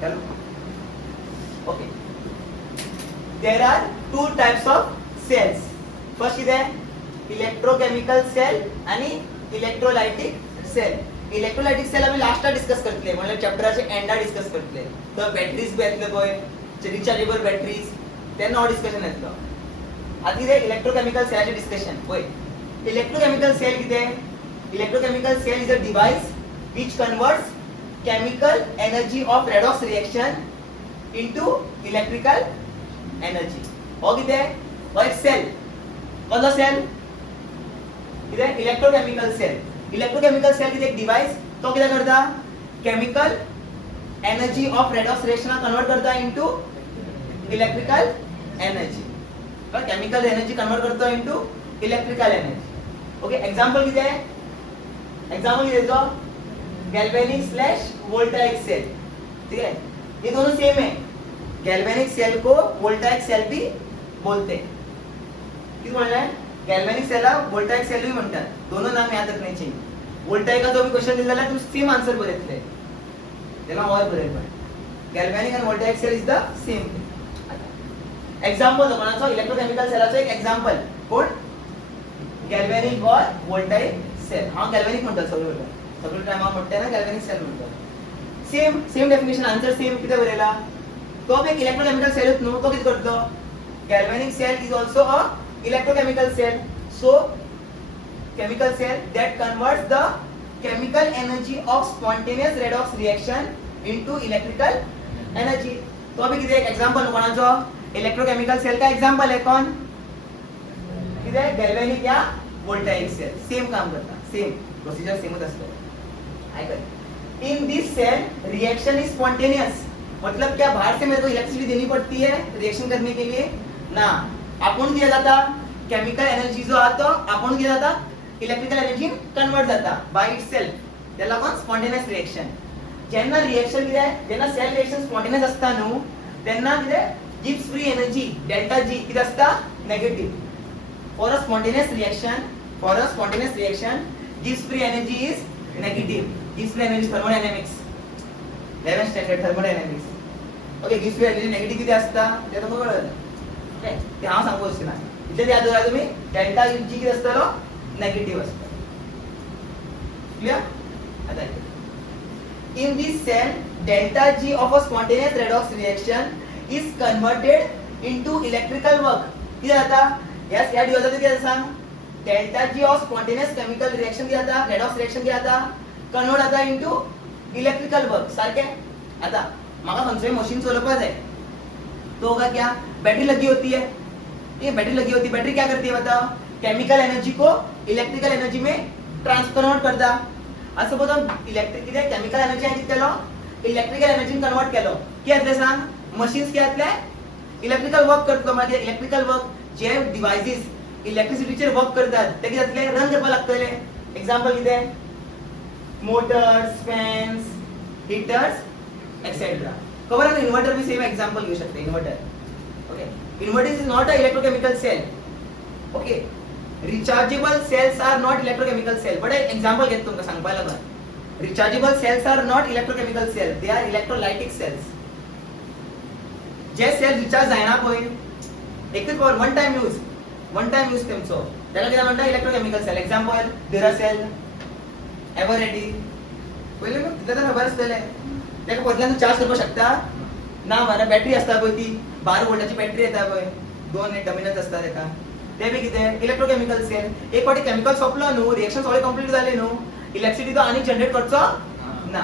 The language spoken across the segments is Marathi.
चलो okay. There are two types of cells. First is electrochemical cell आणि electrolytic cell. इलेक्ट्रोलाइटिक सेल आम्ही लास्टला डिस्कस करतले म्हणजे चॅप्टराचे एंडा डिस्कस करतले. तर बॅटरीज बी येतले पळय रिचार्जेबल बॅटरीज तेन्ना हो डिस्कशन येतलो. आतां कितें इलेक्ट्रोकेमिकल सेलाचें डिस्कशन पळय. इलेक्ट्रोकेमिकल सेल कितें? Electrochemical cell is a device which converts chemical energy of redox reaction into electrical energy. हो कितें? हो एक सेल. कसलो सेल? कितें? Electrochemical sale. इलेक्ट्रोकेमिकल सेल कितें एक डिवाइस तो कितें करता? Chemical energy of redox reaction convert करता into electrical energy. Chemical energy convert करता into electrical energy. Okay example कितें आहे? एग्जांपल कितें तो गैल्वेनिक स्लैश वोल्टाइक सेल. ठीक है, ये दोनों सेम है. गैल्वेनिक सेल को वोल्टाइक सेल भी बोलते हैं. किती म्हणलाय? गैल्वेनिक सेलला वोल्टाइक सेल भी म्हणतात. दोनों नाम याद रखने चाहिए. वोल्टाइक का जो भी क्वेश्चन दिलेला आहे तो सेम आंसर बरेतले. त्याला और बरेल पण गैल्वेनिक आणि voltaic cell is the same. Example कोणाचा इलेक्ट्रोकेमिकल सेलाचा एक एग्जांपल कोण? गैल्वेनिक और वोल्टाइक सेल. हां गैल्वेनिक म्हणतात सगळे टाइम हांव म्हणते ना गैल्वेनिक सेल म्हणतात. सेम डेफिनेशन आंसर सेम किती बरेला. तो एक इलेक्ट्रोकेमिकल सेल न्हू तो किती करतो? Galvanic cell is also a electrochemical cell. So chemical cell that converts the chemical energy of spontaneous redox reaction into electrical energy. तो अभी किती एक एग्जांपल कोणाचा? इलेक्ट्रोकेमिकल सेल का एग्जांपल है कौन? किती आहे? गैल्वेनिक या वोल्टाइक सेल. सेम काम करता. सेम प्रोसीजर सेमच असतो. ऐका, in this cell reaction is spontaneous. मतलब क्या बाहर से मेरे को इलेक्ट्रिसिटी देनी पड़ती है रिएक्शन करने के लिए? ना, आपण दिया जाता केमिकल एनर्जी जो आता आपण दिया जाता इलेक्ट्रिकल एनर्जी कन्वर्ट जाता बाय इटसेल्फ. त्याला कोण? Spontaneous reaction. जेन्ना रिएक्शन किती आहे? जेन्ना सेल रिएक्शन स्पॉन्टेनियस असता न्हू तेन्ना किती गिव्स फ्री एनर्जी डेल्टा जी किती असता? Negative. For a spontaneous reaction गिव्स फ्री एनर्जी इज नेगेटिव्ह. गिव्स free energy thermodynamics 11th standard thermodynamics. Okay, गिव्स फ्री एनर्जी नेगेटिव्ह किती असता ते तर कळलं. ते हांव सांगू शकना. इतले याद दवरा तुम्ही डेल्टा जी किती असतलो? नेगेटिव्ह असतो. क्लियर? आता in this cell delta G of a spontaneous redox reaction is converted into electrical work. किती जाता? यस या डिवाइस किती जाता सांग? Delta G of spontaneous chemical reaction किती जाता? रेडॉक्स रिएक्शन किती जाता? कन्वर्ट जाता इनटू इलेक्ट्रिकल वर्क. सारखे? आता माका खंयचोय मशीन चलवपाक जाय तो होगा क्या? बैटरी लगी होती है. ये बैटरी लगी होती है. बैटरी क्या करती है बताओ? केमिकल एनर्जी को इलेक्ट्रिकल एनर्जी में ट्रांसफॉर्म करता. असं बोलतो इलेक्ट्रिक किती केमिकल एनर्जी आहे केलो इलेक्ट्रिकल एनर्जी कन्वर्ट केलो. किती सांग? मशीन्स किती इलेक्ट्रिकल वर्क करतो. म्हणजे इलेक्ट्रिकल वर्क जे डिव्हाइसेस इलेक्ट्रिसिटीचे वर्क करतात ते किती रन करपाक लागतले. एक्झाम्पल किती? Motors, fans, heaters etcetera. कवर आहे. इन्व्हर्टर भी सेम एग्जांपल घेऊ शकते. Inverter. Okay, inverter is not a electrochemical cell. Okay, rechargeable cells are not electrochemical cell. But example घेतो तुमका सांगपाक लागून. Rechargeable cells are not electrochemical cell, they are electrolytic cells. जे सेल रिचार्ज जायना पळय एकच फॉर वन टाइम यूज तेंचो त्याला कितें म्हणटा? Electrochemical cell. Example Duracell, Eveready. पहिले मग तिला तर खबर असतले त्याका बदल्यान चार्ज करपाक शकता ना. मारा बॅटरी असता पळय ती 12 वोल्टाची बॅटरी येता पळय 2 टर्मिनल्स असता तेका ते बी कितें? Electrochemical cell. एक फावटी केमिकल सोंपलो न्हू रिएक्शन सगळे कंप्लीट जाले न्हू इलेक्ट्रिसिटी तो आनी जनरेट करचो ना.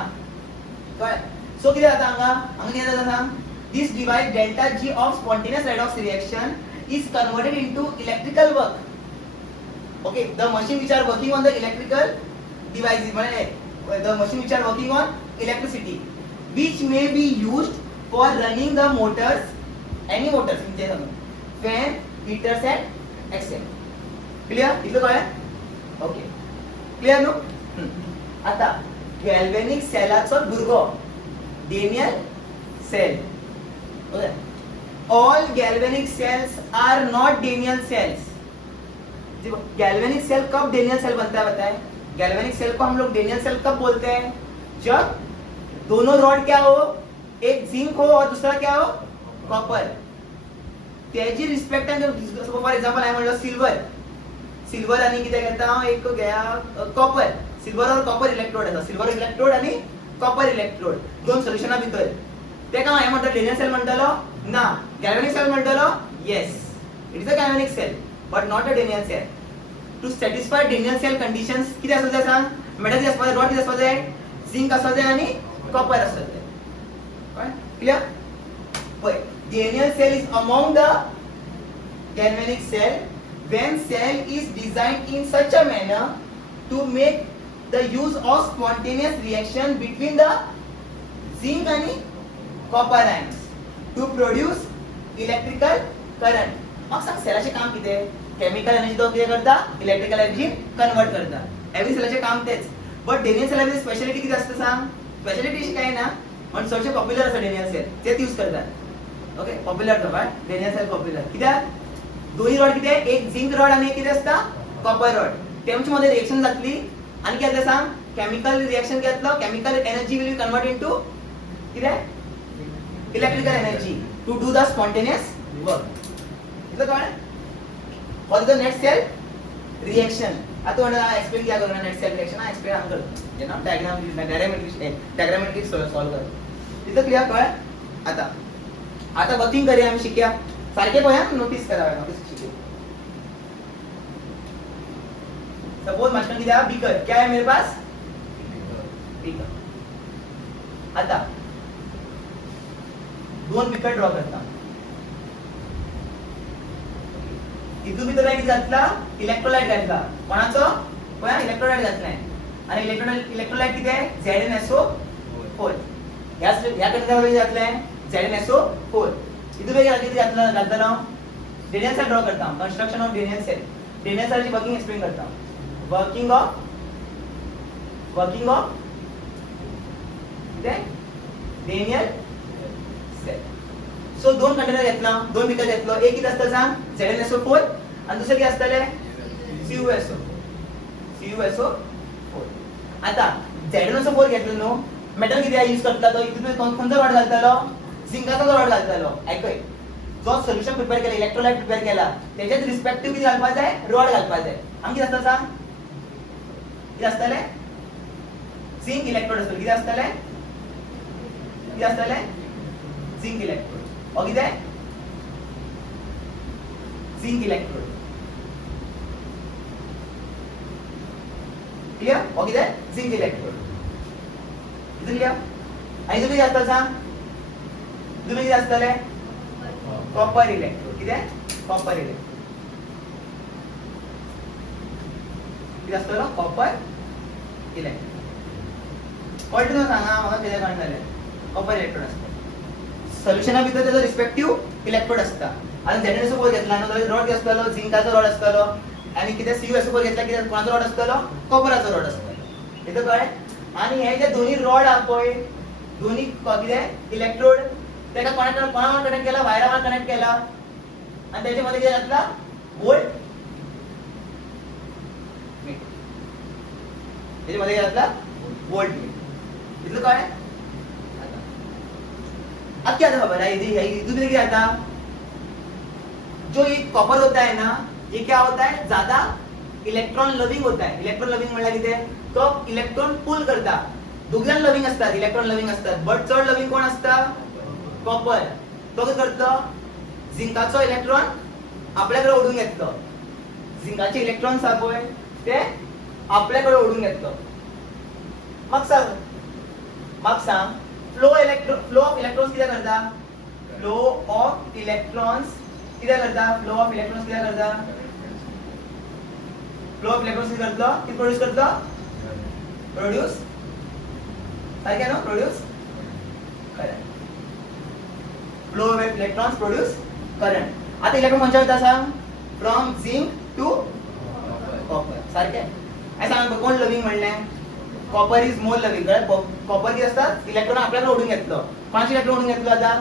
कळ्ळें? सो कितें जाता हांगा कितें जाता सांग? This device delta G of spontaneous redox reaction is converted into electrical work. Okay, the machine which are working on the electrical devices म्हणजे the machine which are working on electricity which may be used for running the motors, any motors in general, fan, heaters and etc. Clear? इतलं कळलं? Okay, clear no? आता गॅल्वेनिक सेलाचो भुरगो Daniell cell. Okay, all galvanic cells are not Daniell cells. Galvanic cell कब डेनियल सेल बनता है बताएं? गैल्वेनिक सेल को हम लोग डेनियल सेल कब बोलते हैं? जब दोनों रॉड क्या हो? एक झिंक हो और दूसरा क्या हो कॉपर. त्याची रिस्पेक्टान फॉर एक्झाम्पल हांवें म्हणलो सिल्वर आणि कितें घेता एक घेया कॉपर. सिल्वर और कॉपर इलेक्ट्रोड आसा. सिल्वर इलेक्ट्रोड आणि कॉपर इलेक्ट्रोड दोन सोल्युशना भितर. तेका हांवें म्हणटा डेनियल सेल म्हणटलो ना. गॅल्व्हॅनिक सेल म्हणटलो yes it is a galvanic cell but not a Daniell cell. To satisfy Daniell cell conditions कितें आसपाक जाय सांग. मेटल कितें आसपाक जाय रॉड कितें आसपाक जाय झिंक आसपाक जाय आणि कॉपर आसपाक जाय. क्लियर. पळय Daniell cell is among the galvanic cell when cell is designed in such a manner to make the use of spontaneous reaction between the zinc and copper ions to produce electrical current. मग सांग सेलाचे काम कितें. केमिकल एनर्जी तो कितें करता इलेक्ट्रिकल एनर्जी कन्वर्ट करता. एवरी सेलाचे काम तेच. बट डेनियल सेलाची स्पेशालिटी कितें आसता सांग. स्पेशालिटी अशी काय ना पण चडशे पॉप्युलर आसा डेनियल सेल तेच यूज करतात. ओके पॉप्युलर तो डेनियल सेल पॉप्युलर कित्याक दोन्ही रॉड कितें एक झिंक रॉड आणि एक कितें आसता कॉपर रॉड. तेमच्या मध्ये रिएक्शन जातली आणि कितें जातलें सांग केमिकल रिएक्शन कितें जातलो chemical energy will convert into कितें electrical energy to do the spontaneous work. इतलं कळ्ळें. For the net cell reaction आता म्हणा एक्सप्लेन क्या करूंगा नेट सेल रिएक्शन एक्सप्लेन हम करतो यू नो डायग्रामेट्रिक सॉल्व कर. इतलं क्लियर कळ्ळें. आता वर्किंग करूया आम्ही शिकूया सारखे पळया नोटीस करावे नोटीस शिकू. सपोज माझ्याकडे किती आहे बीकर. क्या है मेरे पास बीकर. आता दोन बीकर ड्रॉ करता. इथून मी किती घातला इलेक्ट्रोलाइट घातला. कोणाचो पळया इलेक्ट्रोलाइट घातलाय आणि इलेक्ट्रोलाइट किती आहे ZnSO4. ह्या कंडिशनमध्ये घातलाय ZnSO4. इथं वेगळा किती घातला डेनियल सेल ड्रॉ करता. Construction of Daniel sale. Daniel सेलची वर्किंग एक्सप्लेन करता. Working of Daniel sale. So दोन कंटेनर घेतला दोन बीकर घेतलो. एक किती असतं सांग ZnSO4 आणि दुसरं किती असतले CuSO4. आता ZnSO4 घेतलो न्हू मेटल किती यूज करता तो इथून कोणता रॉड घालतालो झिंकाचा रॉड घालतालो. ऐकय जो सोल्युशन प्रिपेअर केला इलेक्ट्रोलाइट प्रिपेअर केला त्याच्यात रिस्पेक्टिव्ह किती घालपाक जाय रॉड घालपाक जाय. आमी किती आसता सांग किती आसतले झिंक इलेक्ट्रोड आसतले. किती आसतले झिंक इलेक्ट्रोड हो कितें झिंक इलेक्ट्रोड. क्लियर हो कितें झिंक इलेक्ट्रोड. इतलं क्लियर. आणि तुम्ही किती आसता सांग तुम्ही किती आसतले कॉपर इलेक्ट्रोड. कितें कॉपर इलेक्ट्रोड किती आसतलो कॉपर इलेक्ट्रोड. कळटा न्हू सांगा म्हाका कितें कळनासलें. कॉपर इलेक्ट्रोड आसता. सोल्युशना भितर त्याचो रिस्पेक्टिव्ह इलेक्ट्रोड आसता. आनी ZnSO4 घेतला न्हू जाल्यार रॉड आसतलो झिंकाचो रॉड आसतलो आणि कितें CuSO4 घेतला कितें कोणाचो रॉड आसतलो कॉपराचो रॉड आसतलो. इतलं कळ्ळें. आणि हे जे दोन्ही रॉड आहा पळय दोन्ही कितें इलेक्ट्रोड तेका कोणा कनेक्ट केला वायरा वाला कनेक्ट केला आणि त्याच्यामध्ये किती घातला वोल्ट मीटर. त्याच्यामध्ये घातला वोल्ट मीटर. इतलं कळ्ळें. अब क्या खबर है इधर क्या आता जो ये कॉपर होता है ना ये क्या होता है ज्यादा इलेक्ट्रॉन लविंग होता है. इलेक्ट्रॉन लविंग म्हणला कितें तो इलेक्ट्रॉन पुल करता. दोघां लविंग असतात इलेक्ट्रॉन लविंग असतात बट चड लविंग कोण असता कॉपर. तो कितें करतलो झिंकाचो इलेक्ट्रॉन आपल्याकडे ओढून घेतलो. झिंकाचे इलेक्ट्रॉन्स आहा पळय ते आपल्याकडे ओढून घेतलो. मग सांग फ्लो ऑफ इलेक्ट्रॉन्स कितें करता फ्लो ऑफ इलेक्ट्रॉन्स कितें करता फ्लो ऑफ इलेक्ट्रॉन्स कितें करता फ्लो ऑफ इलेक्ट्रॉन्स कितें करतलो कितें प्रोड्यूस करतलो प्रोड्यूस सारकें न्हू produce current. Flow of electrons produce current. आता इलेक्ट्रॉन खंयच्या वयता सांग फ्रॉम झिंक टू कॉपर. सारकें. हांवें सांग कोण लविंग म्हणलें copper is more loving. Copper कितें आसता इलेक्ट्रॉन आपल्याकडे ओढून घेतलो. कोणाचे इलेक्ट्रॉन ओढून घेतलो आता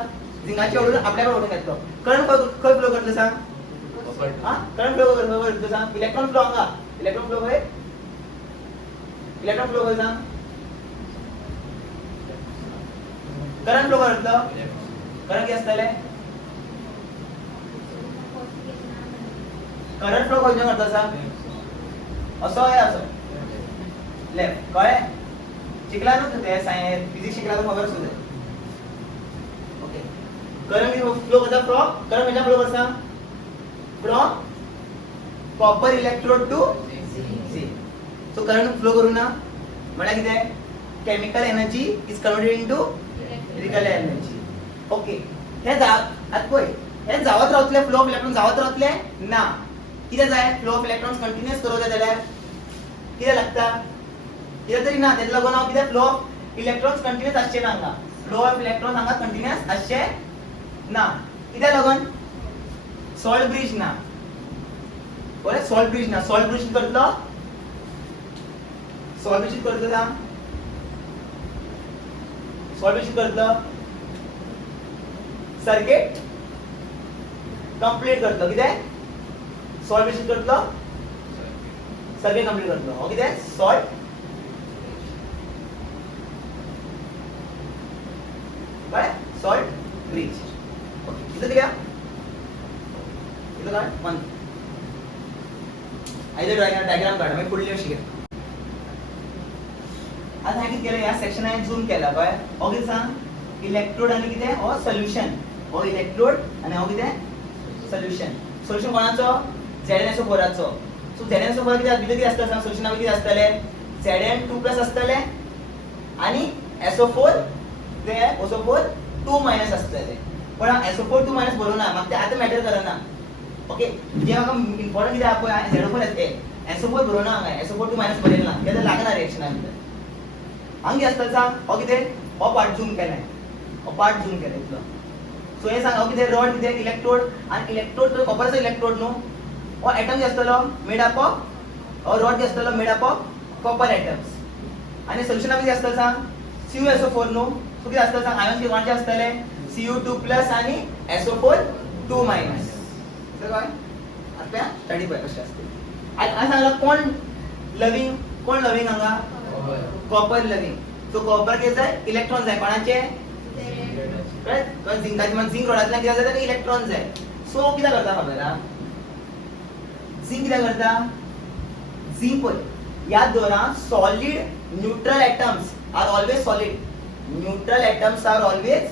झिंकाचे ओढून आपल्याकडे ओढून घेतलो. करंट खंय फ्लो करतलो सांग करंट फ्लो करतलो सांग इलेक्ट्रॉन फ्लो हांगा इलेक्ट्रॉन फ्लो खंय सांग करंट फ्लो करतलो करंट कितें आसतले करंट फ्लो खंयच्यान करता आसा असो हे असो लेफ्ट कळ्ळें शिकला न्हू ते सायन्स फिजिक्स शिकला तर खबर आसूं जाय ओके करंट फ्लो करता फ्रॉम करंट खंयच्यान फ्लो करता from copper electrode to zinc so current flow करू ना म्हळ्यार कितें chemical energy is converted into electrical energy okay हे आतां पळय हे जावत रावतले फ्लो ऑफ इलेक्ट्रॉन जावत रावतले ना कितें जाय फ्लो ऑफ इलेक्ट्रॉन्स कंटिन्यूअस करूं जाय जाल्यार कितें लागता कितें तरी ना तेका लागून हांव कितें फ्लो ऑफ इलेक्ट्रॉन्स कंटिन्यूअस आसचे ना हांगा फ्लो ऑफ इलेक्ट्रॉन्स हांगा कंटिन्यूअस आसचे ना कित्याक लागून सॉल्ट ब्रिज ना बरें सॉल्ट ब्रिज ना सॉल्ट ब्रिज करतलो सॉल्ट ब्रिज करतलो सांग सॉल्ट ब्रिज करतलो सर्किट कंप्लीट करतलो कितें सॉल्ट ब्रिज करतलो सर्किट कंप्लीट करतलो हो कितें सॉल्ट कळ्ळें सॉल्ट ब्रिज ओके कितें दिल्या कितें काड वन आयदर डायग्राम काढ मागीर फुडले शिकय आता हांवें कितें केलें ह्या सेक्शन हांवें झूम केला कळ्ळें हो कितें सांग इलेक्ट्रोड आनी कितें हो सोल्युशन हो इलेक्ट्रोड आनी हो कितें सोल्युशन सोल्युशन कोणाचो ZnSO4 सो ZnSO4 कितें भितर कितें आसता सांग सोल्युशना कितें आसतले Zn2+ आसतले आनी SO4 ते SO4 2- आसतले पण हांव SO4 2- बरोवना म्हाका तें आतां मॅटर करना ओके जे म्हाका इम्पॉर्टंट कितें आहा पळय ZO4 येते SO4 बरोवना हांवें SO4 2- बरयला कित्याक लागना रिएक्शना भितर हांगा कितें आसतलें सांग हो कितें हो पार्ट झूम केलां हो पार्ट झूम केला इतलो सो हे सांग हो कितें रॉड कितें इलेक्ट्रोड आनी इलेक्ट्रोड तो कॉपराचो इलेक्ट्रोड न्हू हो एटम जे आसतलो मेड अप ऑफ हो रॉड जे आसतलो made up of copper atoms आनी सोल्युशना कितें आसतलें सांग CuSO4 न्हू सो कितें आसतलें सांग आयन्स कोणाचे आसतले Cu2+ आनी SO4 2- कळ्ळें आतां स्टडी पळय कशें आसता आतां सांगला कोण लविंग हांगा कॉपर लविंग सो कॉपर कितें जाय इलेक्ट्रॉन जाय कोणाचे रायट झिंकाचे म्हणजे झिंक रॉडांतल्यान कितें जाता इलेक्ट्रॉन जाय सो कितें करता खबर आहा झिंक कितें करता झिंक पळय याद दवरा solid neutral atoms are always solid neutral atoms are always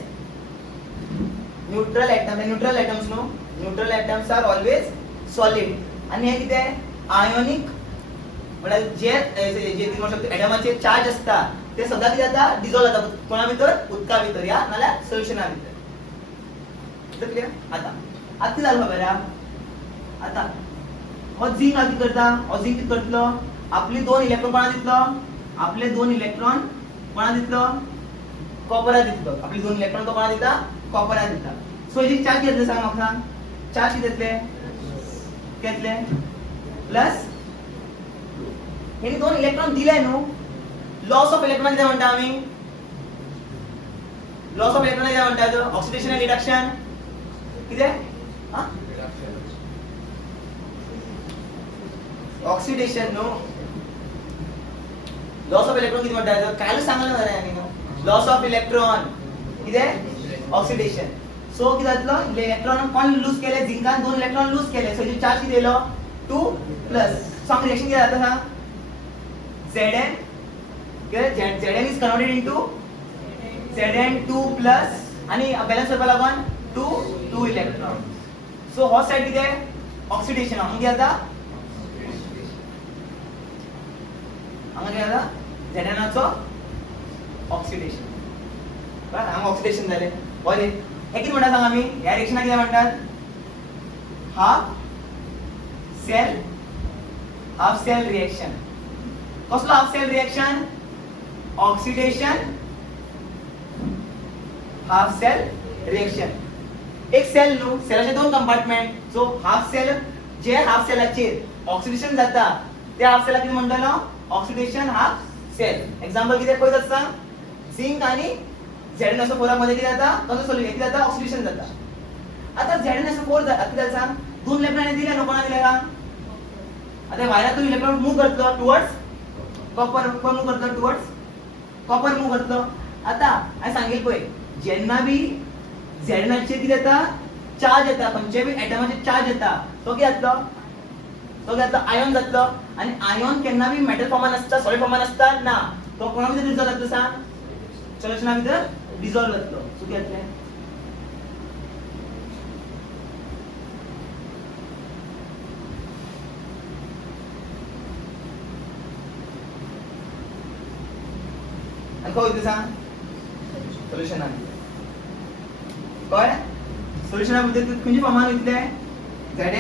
neutral atoms no neutral atoms are always solid आनी हे कितें आयोनिक म्हळ्यार जे म्हणू शकता एटमाचे चार्ज आसता ते सदां कितें जाता डिझॉल्व जाता कोणा भितर उदका भितर या नाल्यार सोल्युशना भितर क्लियर आतां कितें जालें खबर आहा आतां हो झिंक कितें करता हो झिंक कितें करतलो आपली 2 इलेक्ट्रॉन कोणा दितलो आपले 2 इलेक्ट्रॉन कोणा दितलो कॉपरा दितलो आपली 2 इलेक्ट्रॉन तो कोणा दिता कॉपरा दिता सो हेजी चार्ज कितले सांग म्हाका सांग चार्ज कितले घेतले प्लस हे 2 इलेक्ट्रॉन दिले न्हू लॉस ऑफ इलेक्ट्रॉन कितें म्हणटा आमी लॉस ऑफ इलेक्ट्रॉन कितें म्हणटात ऑक्सिडेशन आनी रिडक्शन कितें ऑक्सिडेशन न्हू लॉस ऑफ इलेक्ट्रॉन कितें म्हणटात कालच सांगलें मरे आमी न्हू लॉस ऑफ इलेक्ट्रॉन कितें ऑक्सिडेशन सो कितें जातलो इलेक्ट्रॉन कोण लूज केले झिंकान 2 इलेक्ट्रॉन लूज केले सो हेजो चार्ज कितें येयलो 2+ सो रिएक्शन कितें जाता सांग Zn Zn is converted into Zn2+ आणि बॅलन्स करपा लागून 2 इलेक्ट्रॉन सो हो साइड कितें ऑक्सिडेशन हांगा कितें जाता Znनाचो ऑक्सिडेशन बरं हांगा ऑक्सिडेशन जालें बरें हे कितें म्हणटा सांग आमी ह्या रिएक्शनाक कितें म्हणटात हाफ सेल रिएक्शन कसलो half cell reaction oxidation half cell reaction एक सेल न्हू सेलाचे 2 कंपार्टमेंट सो हाफ सेल जे हाफ सेलाचेर ऑक्सिडेशन जाता त्या हाफ सेलाक कितें म्हणटलो ऑक्सिडेशन हाफ सेल एक्झाम्पल कितें पळयत आसा झिंक आनी ZnSO4 मध्ये कितें जाता कसो सोल्युशन कितें जाता ऑक्सिडेशन जाता आता ZnSO4 कितें जाता 2 इलेक्ट्रॉन दिले न्हू कोणा दिले सांग आता वायरातून इलेक्ट्रॉन मूव करतलो टुवर्ड्स कॉपर मूव करतलो टुवर्ड्स कॉपर मूव करतलो आता हांवें सांगिल्लें पळय जेन्ना बी झेडनाचेर कितें येता चार्ज येता खंयचे बी एटमाचेर चार्ज येता तो कितें जातलो तो कितें जातलो आयन जातलो आनी आयन केन्ना बी मेटल फॉर्मान आसता सॉलिड फॉर्मान आसता ना तो कोणा भितर डिसॉल्व जातलो सांग सोल्युशना भितर डिसॉल्व जातलो सो कितें जातलें आनी खंय वयतलें सांग सोल्युशनान कळ्ळें सोल्युशना भितर खंयच्या फॉर्मान वयतलें Zn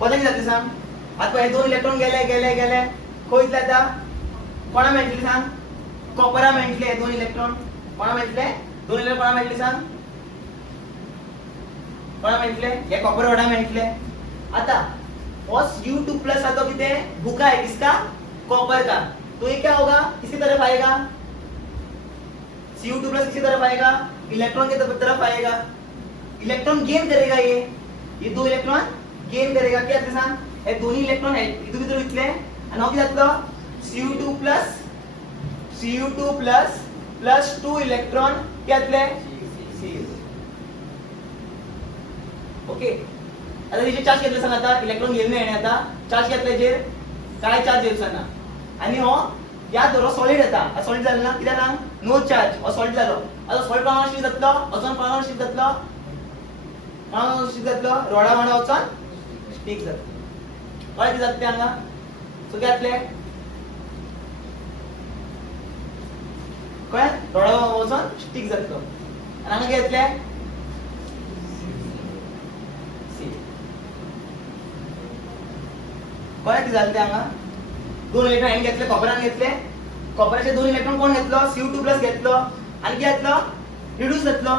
पता किती जातलें सांग आता हे दोन इलेक्ट्रॉन गेले गेले गेले खंय वयतले आतां कोणा मेळटले सांग कॉपरा मेळटले हे दोन इलेक्ट्रॉन कोणा मेळटले दोन इलेक्ट्रॉन कोणा मेळटले सांग कोणा मेळटले हे कॉपर वडा मेळटले आता फर्स्ट Cu2+ है तो कितने भूखा है किसका कॉपर का तो ये क्या होगा किसकी तरफ आएगा Cu2+ किसकी तरफ आएगा इलेक्ट्रॉन की तरफ आएगा इलेक्ट्रॉन गेन करेगा ये दो इलेक्ट्रॉन गेन करेगा क्या सांग हे दोन्ही इलेक्ट्रॉन इथं भितर वयतले आणि हांव कितें जातलो Cu2+ प्लस 2 इलेक्ट्रॉन क्या जातले Cu ओके आता तिचे चार्ज घेतले सांग आता इलेक्ट्रॉन गेले नाही आता चार्ज घेतल्याचेर काय चार्ज येवचो ना आणि हो याद दवरो सॉलिड येता सॉलिड जालें ना कित्याक सांग नो चार्ज हो सॉलिड जालो आता सॉलिड प्रमाण शिफ्ट जातलो अजून प्रमाण शिफ्ट जातलो रोडा वाडा वचोन स्टिक जातलो कळ्ळें कितें जातलें हांगा सो कितें जातलें कळ्ळें रोडा वचोन स्टिक जातलो आनी हांगा कितें जातलें कळ्ळें कितें जालें तें हांगा दोन इलेक्ट्रॉन हांवें घेतले कॉपरान घेतले कॉपराचे दोन इलेक्ट्रॉन कोण घेतलो Cu2+ घेतलो आनी कितें जातलो रिड्यूस जातलो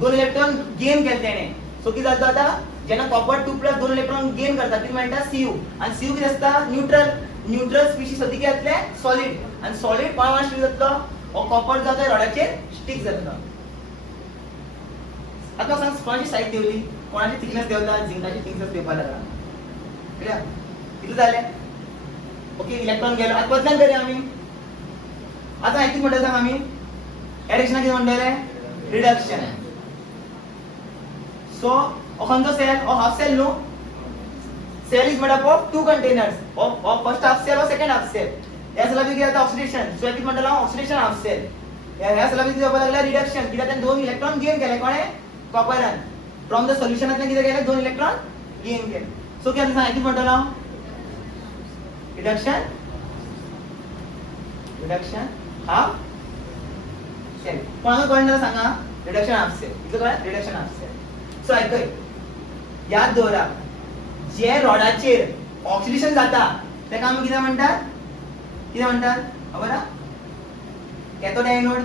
दोन इलेक्ट्रॉन गेन केले तेणे सो कितें जातलो आतां जेन्ना कॉपर 2+ दोन इलेक्ट्रॉन गेन करता ती म्हणटा Cu आनी Cu कितें आसता न्यूट्रल स्पीशीज होती कितें जातले सॉलिड आनी सॉलिड कोणा स्टिक जातलो हो कॉपर जो आसा रोडाचेर स्टिक जातलो आतां सांग कोणाची सायज देवली कोणाची थिकनेस देवला झिंकाची थिकनेस देवपाक लागला क्लियर कितले जाले ओके इलेक्ट्रॉन गेलो आता बदलान करूया आमी आता कितें म्हणटा सांग आमी एडिशन कितें म्हणटाले रिडक्शन सो खंयचो सेल हो हाफ सेल न्हू cell is made up of two containers of first half cell और सेकंड हाफ सेल ह्या सेला कितें जाता ऑक्सिडेशन सो कितें म्हणटालो ऑक्सिडेशन हाफ सेल ह्या सेला कितें जावपाक लागला रिडक्शन कित्याक ताणें दोन इलेक्ट्रॉन गेन केले कोणे कॉपरान फ्रॉम द सॉल्युशनांतल्यान कितें केले दोन इलेक्ट्रॉन गेन केले सो कितें सांग कितें म्हणटालो रिडक्शन हाफ सेल कोणाक कळना सांगा रिडक्शन हाफ सेल कितलो कळ्ळें रिडक्शन हाफ सेल सो आयकय याद दवरा जे रॉडाचेर ऑक्सिडेशन जाता तेका आमी कितें म्हणटात खबर आहा कॅथोड एनोड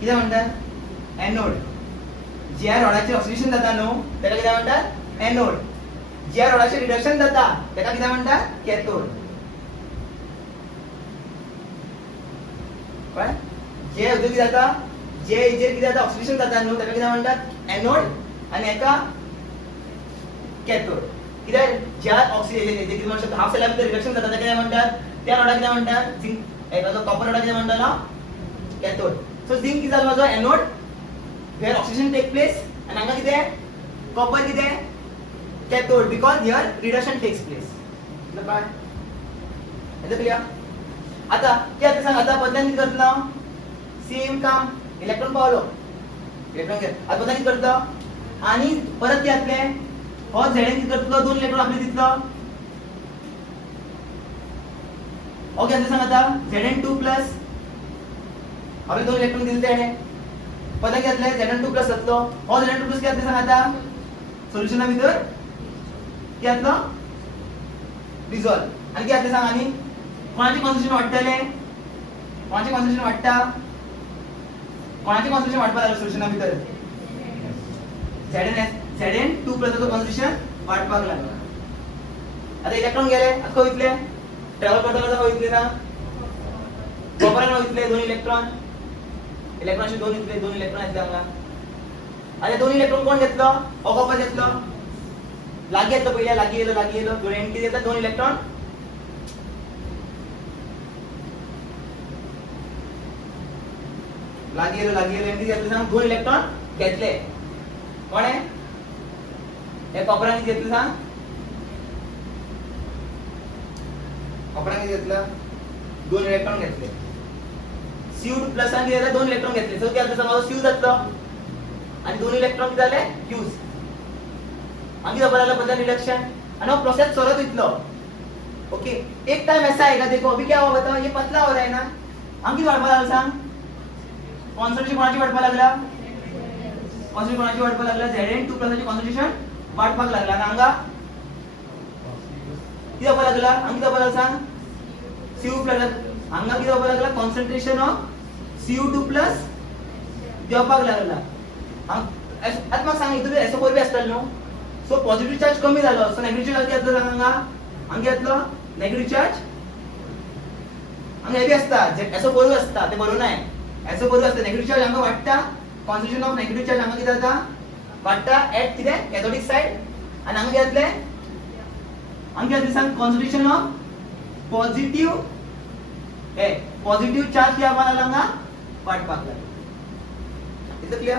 कितें म्हणटात एनोड ज्या रॉडाचेर ऑक्सिडेशन जाता न्हू तेका कितें म्हणटात एनोड ज्या रॉडाचेर रिडक्शन जाता तेका कितें म्हणटात कॅथोड कळ्ळें जे कितें जाता जे हेजेर कितें जाता ऑक्सिडेशन जाता न्हू तेका कितें म्हणटात एनोड आनी हेका कॅथोड कित्याक ज्या ऑक्सिडेशन कितें म्हणू शकता हाफ सेला भितर रिडक्शन जाता तेका कितें म्हणटात त्या रॉडाक कितें म्हणटात झिंक हेका जो कॉपर रॉडाक कितें म्हणटालो कॅथोड सो झिंक कितें जालो माझो anode where oxidation take place and हांगा कितें कॉपर कितें cathode because here reduction takes place काय हें क्लियर आता कितें सांग आता बदल्यान कितें करतलो सेम काम इलेक्ट्रॉन पावलो इलेक्ट्रॉन घे आता बदल्यान कितें करतलो आनी परत कितें जातलें हो झेडन कितें करतलो दोन इलेक्ट्रॉन आपले दितलो हो कितें सांग आता Zn2+ आपले दोन इलेक्ट्रॉन दिले तेणे पता कितें जातलें Zn2+ जातलो हो Zn2+ कितें जातलें सांग आता सोल्युशना भितर कितें जातलो डिसॉल्व आनी कितें जातलें सांग आनी कोणाचें कॉन्सन्ट्रेशन वाडटलें कोणाचें कॉन्सन्ट्रेशन वाडटा कोणाचें कॉन्सन्ट्रेशन वाडपाक लागलें सोल्युशना भितर Zn2+ चो कॉन्सन्ट्रेशन वाडपाक लागला आता इलेक्ट्रॉन गेले आता खंय वयतले ट्रॅव्हल करता करता खंय वयतले ना कॉपरान वयतले दोन इलेक्ट्रॉन दोन इलेक्ट्रॉन येतले हांगा आता दोन इलेक्ट्रॉन कोण घेतलं? हो कॉपर घेतलं. लागी येतलं पहिले, लागी येलो दोन एंटी देतात, दोन इलेक्ट्रॉन लागी येलो एंटी घेतलं, सांग दोन इलेक्ट्रॉन घेतले. कोण आहे? हे कॉपराने घेतलं, सांग कॉपराने घेतलं, दोन इलेक्ट्रॉन घेतले. Cu प्लस आणि दिलेला दोन इलेक्ट्रॉन घेतले. सो किती समजा Cu जातलं आणि दोन इलेक्ट्रॉन किती झाले? यूज. आगे बदला बदला रिडक्शन और प्रोसेस सॉल्व इतलो. ओके, एक टाइम ऐसा आएगा, देखो अभी क्या हुआ बताओ, ये पतला हो रहा है ना, अंकित वाढपा लागला, सांग कॉन्सन्ट्रेशन कोणाची वाढपा लागला? कॉन्सन्ट्रेशन कोणाची वाढपा लागला? Zn2 प्लस ची कॉन्सन्ट्रेशन वाढपा लागला ना. अंगा किती वाढपा लागला? अंकित वाढपा लागला, सांग Cu प्लस अंगा किती वाढपा लागला? कॉन्सन्ट्रेशन ऑफ Cu2 प्लस वाढपा लागला. आता मग सांग इथे SO4 बी असतात नो. सो पॉझिटिव्ह चार्ज कमी झालं, सो नेगेटिव्ह चार्ज किती असतं सांगा? अंगे घेतलं नेगेटिव्ह चार्ज अंगे हेवी असतात, SO4 असतात, ते बरोबर नाही. SO4 असतं, नेगेटिव्ह चार्ज अंगा वाटता, कॉन्सन्ट्रेशन ऑफ नेगेटिव्ह चार्ज अंगा किती जाता? वाटता ऍट किती कॅथोडिक साइड. आणि अंगे घेतले सांग कॉन्सन्ट्रेशन ऑफ पॉझिटिव्ह चार्ज किती आम्हाला अंगा वाटपाक लागला. Is clear?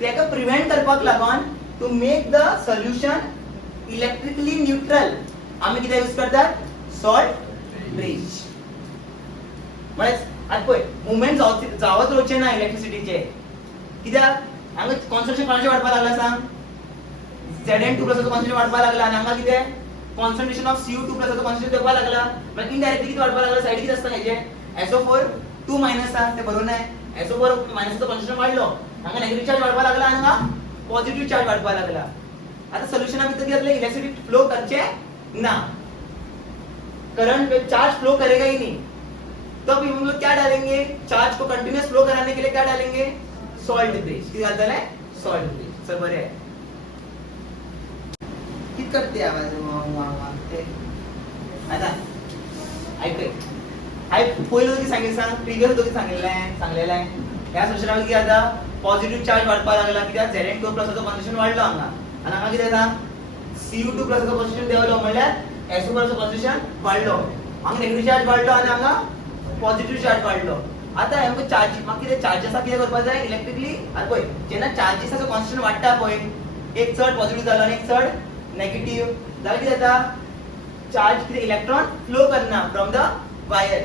तेका प्रिव्हेंट करपाक लागोन to make the solution electrically neutral आम्ही किती यूज करतात? Salt bridge. म्हणजे आता पळय मूवमेंट जावत रोचे ना इलेक्ट्रिसिटीचे, कित्याक हांगा कॉन्सन्ट्रेशन कोणाचे वाढपा लागला सांग? Zn2 प्लस कॉन्सन्ट्रेशन वाढपा लागला आणि हांगा किती concentration of Cu2 plus concentration वाढपा लागला. म्हणजे इनडायरेक्टली किती वाढपा लागला? साइड किती असतं ह्याचे? SO4 2 मायनस ते बरोबर नाही. SO4 मायनस कॉन्सन्ट्रेशन वाढलो, हांगा नेगेटिव्ह चार्ज वाढपा लागला आणि हांगा पॉझिटिव्ह चार्ज वाढपा लागला. आता सोल्यूशन अभी तक आपले इलेक्ट्रिसिटी फ्लो करचे ना, करंट चार्ज फ्लो करेगा ही नहीं, तो अभी हम लोग क्या डालेंगे? चार्ज को कंटिन्यूअस फ्लो कराने के लिए क्या डालेंगे? Salt bridge. किती घालताले? Salt bridge. सर बरे आहे. किती करते आवाज ते आता ऐक. हाय पहिलं दोघी सांगितलं, सांग प्रिव्हियस दोघी सांगलेलं आहे. या सोल्युशनमध्ये की आता पॉझिटिव्ह चार्ज वाढपा लागला, की त्या Zn2 प्लस कॉन्सन्ट्रेशन वाढलं हांगा आणि हांगा किती आता Cu2 प्लस कॉन्सन्ट्रेशन देवलो म्हणल्यार SO प्लस कॉन्सन्ट्रेशन वाढलो, हांगा नेगेटिव्ह चार्ज वाढलो आणि हांगा पॉझिटिव्ह चार्ज वाढलो. आता आमकां चार्ज म्हाका कितें चार्जेसा कितें करपा जाय? इलेक्ट्रिकली आता पळय जेन्ना चार्जेसाचो कॉन्सन्ट्रेशन वाडटा पळय, एक चड पॉझिटिव्ह जालो आणि एक चड नेगेटिव्ह जाल्यार कितें जाता? चार्ज कितें इलेक्ट्रॉन फ्लो करना from the wire.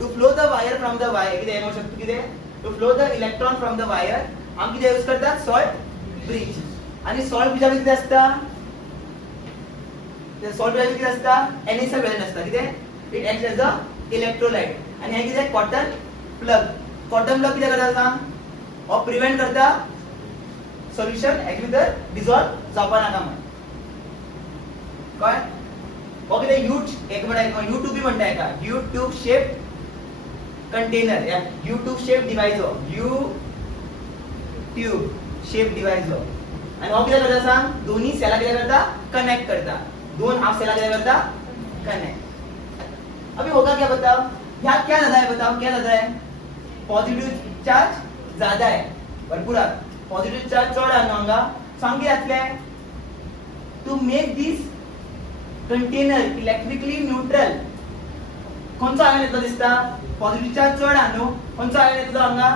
To flow the wire from the wire कितें म्हणू शकता? कितें to flow the electron from the wire आम कितें यूज करतात? Salt bridge. आणि सॉल्ट ब्रिजामध्ये कितें असता? सॉल्ट ब्रिजामध्ये कितें असता? NaCl वॅलेंट असता. कितें? It acts as a electrolyte. आणि हे कितें? Cotton plug. कॉटन प्लग कितें करता सांग? हो प्रिव्हेंट करता सोल्युशन ऍक्च्युअली तर डिसॉल्व जावपा नाका म्हण. कळ्ळें? हो कितें? एक म्हणटा U2 बी म्हणटा एका U-tube शेप कंटेनर या U-tube शेप डिवाइस हो, U-tube शेप डिवाइस हो. आणि हो कितें करता सांग? दोन्ही सेला कितें करता? कनेक्ट करता. दोन हाफ सेला कितें करता? कनेक्ट. अभी होगा क्या बताओ? यहाँ क्या ज्यादा है बताओ? क्या ज्यादा है? पॉजिटिव चार्ज ज्यादा है भरपूर. पॉजिटिव चार्ज चढ आहे हांगा. सांग कितें to make this container electrically neutral खंयचो आयन येतलो दिसता? पॉजिटिव चार्ज चढ आहे न्हू, खंयचो आयन येतलो हांगा?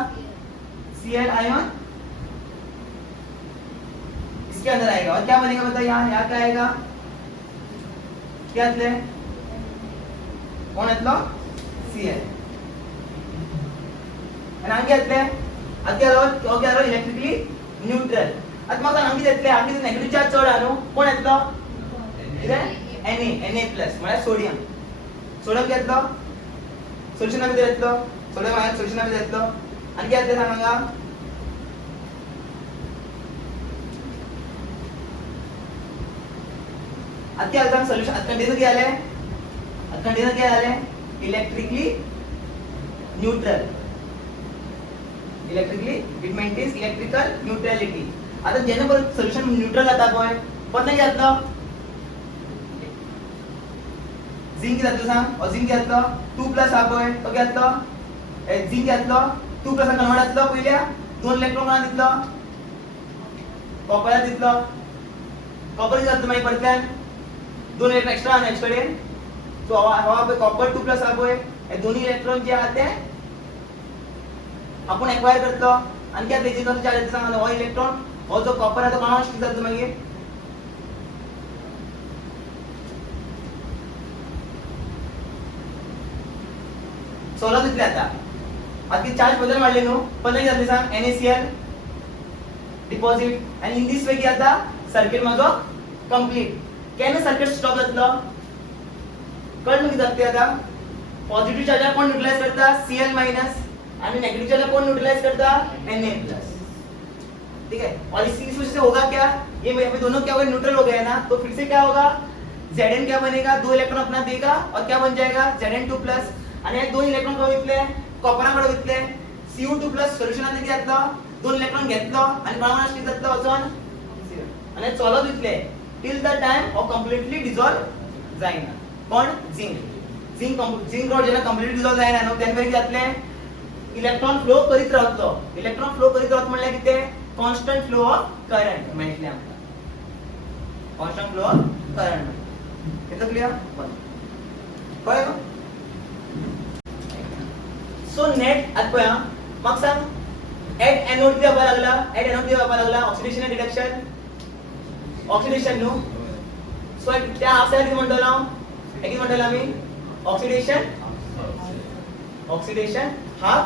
Cl आयन इसके अंदर आएगा. और क्या बनेगा बताओ? यहाँ क्या आएगा? क्या येतले? कोण येतलो? Cl. आणि हांगा येतले आगे आलो इलेक्ट्रिकली न्यूट्रल. आता म्हाका हांगा येतले, हांगा नेगेटिव्ह चार्ज चढ आहे न्हू, कोण येतलो? Na प्लस म्हणजे सोडियम. सोडियम घेतलो सोल्युशन मध्ये घेतलो, सोडियम आयन सोल्युशन मध्ये घेतलो आणि काय येतले सांगा? आता काय आलं सोल्युशन? आता कंटेनर काय आले? कंटेनर काय आले? Electrically neutral. Electrically it maintains electrical neutrality. आता जेणे पण सोल्युशन न्यूट्रल जाता पळय, पण नाही घेतलो झिंक घेतलो सांग. झिंक घेतलो 2 प्लस हा पळय तो घेतलो, झिंक घेतलो 2 प्लस कन्वर्ट जातलो. पयल्या 2 इलेक्ट्रॉन कोणा दितलो? कॉपरात दिसलो कॉपर जाता मागीर परतल्यान 2 इलेक्ट्रॉन एक्स्ट्रा आहा नेक्स्ट कडेन सो हो कॉपर 2 प्लस आहा पळय हे दोन्ही इलेक्ट्रॉन जे आहा ते आपण एक्वायर करतलो आणि क्या तेजी कसो चार्ज येता सांग हो इलेक्ट्रॉन हो जो कॉपर आहा तो कोणाक स्टिक जाता मागीर सोलो दिसले आता किती चार्ज बदल वाढले न्हू पण नाही जातले सांग NaCl डिपॉझिट आणि इन दिस वे की आता सर्किट माझो कंप्लीट केन्ना सर्किट स्टॉप जातलो कळलं की जाते आता पॉझिटिव्ह चार्ज कोण न्यूट्रलाइज करता Cl माइनस आणि नेगेटिव चार्ज कोण न्यूट्रलाइज करता Na प्लस ठीक है और इस वजह से होगा क्या ये में दोनों क्या होगा न्यूट्रल हो गए ना तो फिर से क्या होगा Zn क्या बनेगा 2 इलेक्ट्रॉन अपना देगा और क्या बन जाएगा Zn2 प्लस आणि एक 2 इलेक्ट्रॉन कवा घेतले कॉपराकडे घेतले Cu2 प्लस सोल्युशन मध्ये घेतलं 2 इलेक्ट्रॉन घेतलो आणि प्रमाण स्थिर जातलो ओझोन आणि चलो दिसले till the time of completely dissolve जायना पण झिंक रोड जेना कंप्लीटली डिसॉल्व जायना नो तेन वेळी जातले इलेक्ट्रॉन फ्लो करीत रावतलो इलेक्ट्रॉन फ्लो करीत रावत म्हणल्यार किते कॉन्स्टंट फ्लो ऑफ करंट मेळटले आमकां कॉन्स्टंट फ्लो ऑफ करंट इतना क्लियर कळ्ळें सो नेट आता पळय म्हाका सांग एट एनोड किती जावपाक लागला एट एनोड किती जावपाक लागला ऑक्सिडेशन एंड रिडक्शन ऑक्सिडेशन न्हू सो त्या हाफ साइड किती म्हणटलो हे किती म्हणटलो आमी ऑक्सिडेशन हाफ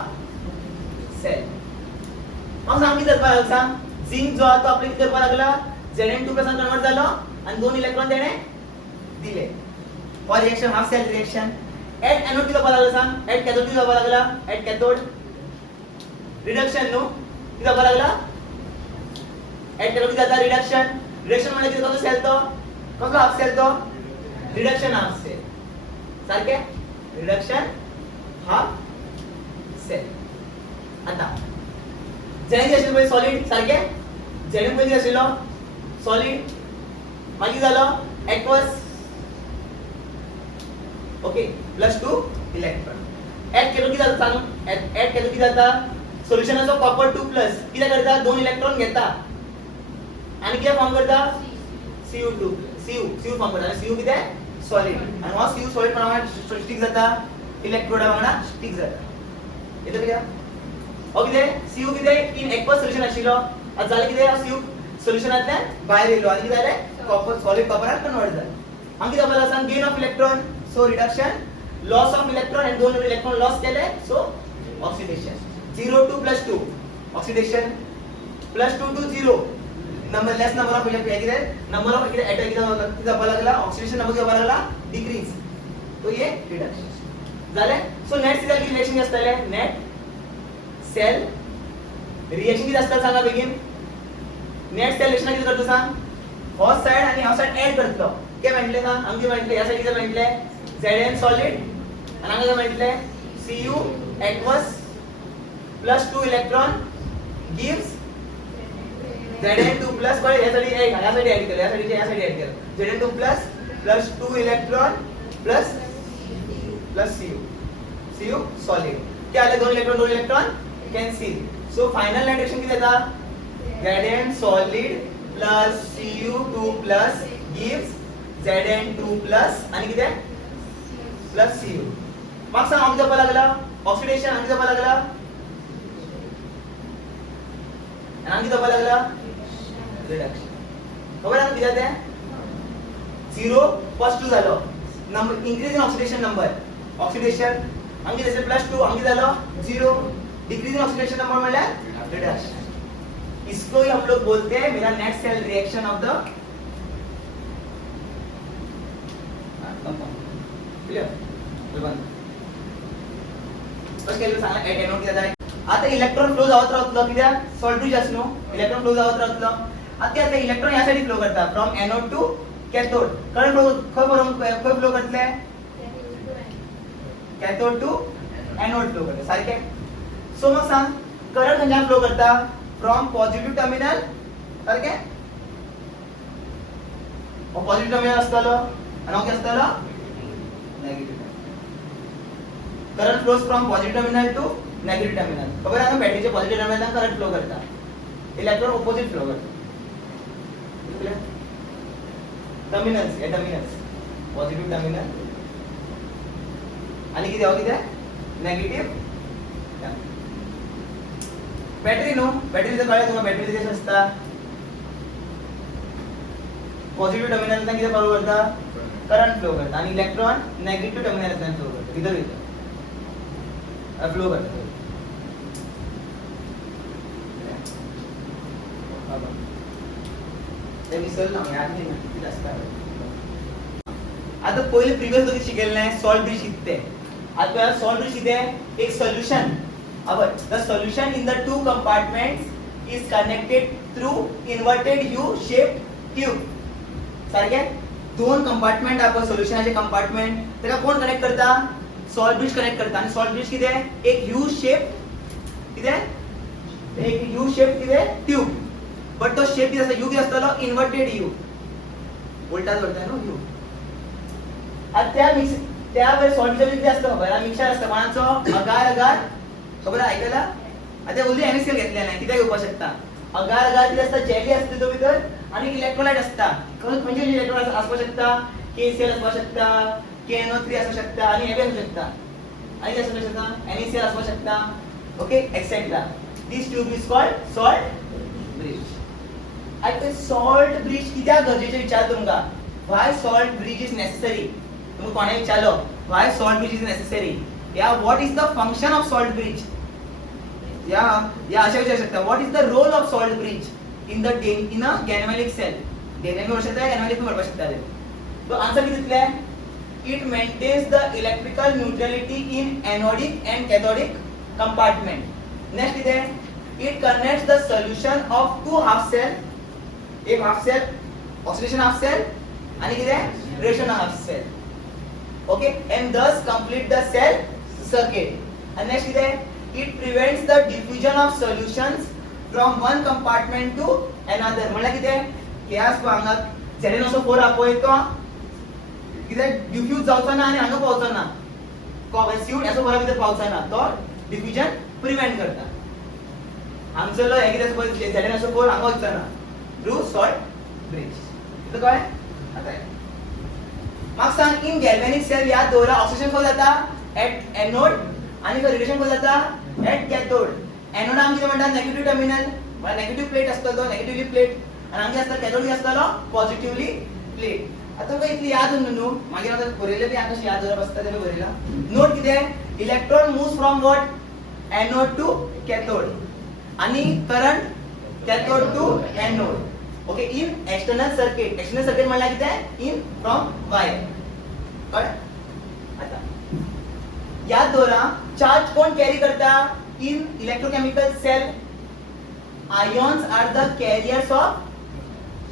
सेल म्हाका सांग किती जावपाक लागला सांग झिंक जो आहा तो आपल्याक किती करपाक लागला Zn2 प्लस कन्वर्ट जालो आणि 2 इलेक्ट्रॉन तेणे दिले for reaction half cell reaction at anode किती जावपाक लागला सांग एट कॅथोड किती जावपाक लागला एट कॅथोड रिडक्शन नो किती जावपाक लागला एट कॅथोड किती जाता रिडक्शन म्हणजे किती कसो सेल तो कसो हाफ सेल तो रिडक्शन हाफ सेल सारखे रिडक्शन हाफ सेल आता जेने आशिल्लो पळय सॉलिड सारखे जेने पळय आशिल्लो सॉलिड मागीर जालो एक्वस ओके +2 इलेक्ट्रॉन एट केलो किती जाता सांग एट केलो किती जाता सोल्युशनाचो कॉपर 2 प्लस किती करता 2 इलेक्ट्रॉन घेता आणि किती फॉर्म करता Cu2 Cu फॉर्म करता Cu किती सॉलिड आणि हो Cu सॉलिड प्रमाण स्टिक जाता इलेक्ट्रोडा वांगडा स्टिक जाता येता किती ओके Cu किती इन एक्वस सोल्युशन आशिल्लो आता जाले किती Cu सोल्युशनांतल्यान भायर येयलो आनी किती जालें कॉपर सॉलिड कॉपरान कन्वर्ट जालें आनी किती जालें सांग gain of electron so reduction loss of electron and 2 electron loss केले so oxidation 0 2 +2 oxidation +2 to 0 number less number of electron किती नंबर ऑफ एटॉम किती जावपाक लागला ऑक्सिडेशन नंबर जावपाक लागला डिक्रीज तो ये रिडक्शन जाले सो नेट सेल रिएक्शन आसतले नेट सेल रिएक्शन किती आसता सांगा बेगीन नेट सेल रिएक्शन किती करता सांग हो साइड आणि हो साइड ऐड करतलो के म्हटले सांग आमचे म्हटले या साइडीचे म्हटले Zn सॉलिड आणि हांगा म्हटले Cu aqueous +2 electron gives Zn2 plus कळे या साइडी एक या साइडी ऐड केलं या साइडीचे या साइडी ऐड केलं Zn2 plus +2 electron plus Cu solid क्या आले 2 electron cancel so final net reaction किती येता Zn solid plus Cu2 plus gives Zn2 plus आणि किती प्लस Cu मागचा आम्ही जावपाक लागला ऑक्सिडेशन आम्ही जावपाक लागला आणि आम्ही जावपाक लागला रिडक्शन खबर आहे किती जाते 0 +2 झालो number increase in oxidation number oxidation आम्ही जसे +2 आम्ही झालो 0 डिक्रीज इन ऑक्सिडेशन नंबर मतलब रिडक्शन इसको ही हम लोग बोलते हैं मेरा net cell reaction of the clear बस केलं सांगा एट एनोड किती जाता आता इलेक्ट्रॉन फ्लो जावत राहतलो कित्याक सॉल्ट जास्त न्हू इलेक्ट्रॉन फ्लो जावत राहतलो आता इलेक्ट्रॉन या साइडी फ्लो करता from anode to cathode current खंय फ्लो करतले कॅथोड टू एनोड फ्लो करता सारखे सो मग सांग करंट खंयच्यान फ्लो करता फ्रॉम पॉझिटिव्ह टर्मिनल सारखे पॉझिटिव्ह टर्मिनल आसतलो आणि हो कितें आसतलो negative current flows from positive terminal to negative terminal खबर आहे ना बॅटरीचे पॉझिटिव्ह टर्मिनल करंट फ्लो करता इलेक्ट्रॉन ऑपोजिट फ्लो करता टर्मिनल्स हे टर्मिनल्स पॉझिटिव्ह टर्मिनल आणि किती नेगेटिव्ह बॅटरी नो बॅटरीचं कळलं तुम्हाला बॅटरी कशी असता पॉझिटिव्ह टर्मिनल किती फ्लो करता करंट फ्लो करता आणि इलेक्ट्रॉन नेगेटिव्ह टर्मिनल फ्लो करता इधर फ्लो करता ते विसरलो ना याद नाही किती असतात आता पहिले प्रीवियस मध्ये शिकेल नाही सॉल्ट ब्रिज शिकते आता सॉल्ट ब्रिज किती आहे एक सोल्यूशन अब the solution in the two compartments is connected through inverted U shaped tube सारखे दोन कंपार्टमेंट आपण सोल्युशनचे कंपार्टमेंट त्याला कोण कनेक्ट करता सॉल्ट ब्रिज कनेक्ट करता आणि सॉल्ट ब्रिज किती आहे एक यू शेप किती आहे एक यू शेप किती आहे ट्यूब बट तो शेप किती असतो यू किती असतो इन्व्हर्टेड यू उलटाच होत ना यू आता त्या वेळेस सॉल्ट ब्रिज किती असतो बघा मिक्सर असतं मानाचं अगार अगार खबर ऐकायला आता बोलली एमएसएल घेतल्या नाही किती घेऊ शकता अगार अगार किती असतं जेली असते तो भितर आणि इलेक्ट्रोलाइट असता म्हणजे इलेक्ट्रोलाइट असू शकता केसीएल असू शकता केएनओ3 असू शकता आणि एबी असू शकता आणि काय असू शकता एनएसीएल असू शकता okay etcetera this tube is called salt bridge आता सॉल्ट ब्रिज कित्याक गरजेचे विचार तुमका why salt bridge is necessary तुम्ही कोणाला विचारलो why salt bridge is necessary या what is the function of salt bridge या अशा विचारू शकता what is the role of salt bridge in a galvanic cell galvanic म्हणू शकता गॅल्व्हॅनिक म्हणू शकता तो आन्सर किती दिसलाय it maintains the electrical neutrality in anodic and cathodic compartment next किती आहे it connects the solution of two half cell एक half cell oxidation half cell आणि किती आहे reaction half cell okay and thus complete the cell circuit and next is it prevents the diffusion of solutions from one compartment to another म्हणला किती आहे गॅस पांगात ZnSO4 आपोयतो किती डिफ्यूज जावचा ना आणि हांगा पावचा ना कोव्हॅल्यूट SO4 भितर पावचा ना तो डिफ्युजन प्रिव्हेंट करता हांगसरलो हे किती ZnSO4 हांगा वचना ना थ्रू सॉल्ट ब्रिज तो काय आता मग सांग इन गॅल्व्हॅनिक सेल या दोरा ऑक्सिडेशन खो जाता एट एनोड आणि रिडक्शन खो जाता एट कॅथोड एनोड आमचे म्हणतात नेगेटिव्ह टर्मिनल मला नेगेटिव्ह प्लेट असतो तो नेगेटिव्हली प्लेट आणि आमचे असतात कॅथोड असतो पॉझिटिव्हली प्लेट आता काय इतली याद न्हू मागे आता बरेले बी आता याद जरा बसता ते बरेला नोट किती आहे electron moves from what anode to cathode आणि current cathode to anode okay in external circuit म्हणला किती आहे इन फ्रॉम वायर कळलं आता या द्वारा चार्ज कोण कॅरी करता in electrochemical cell ions are the carriers of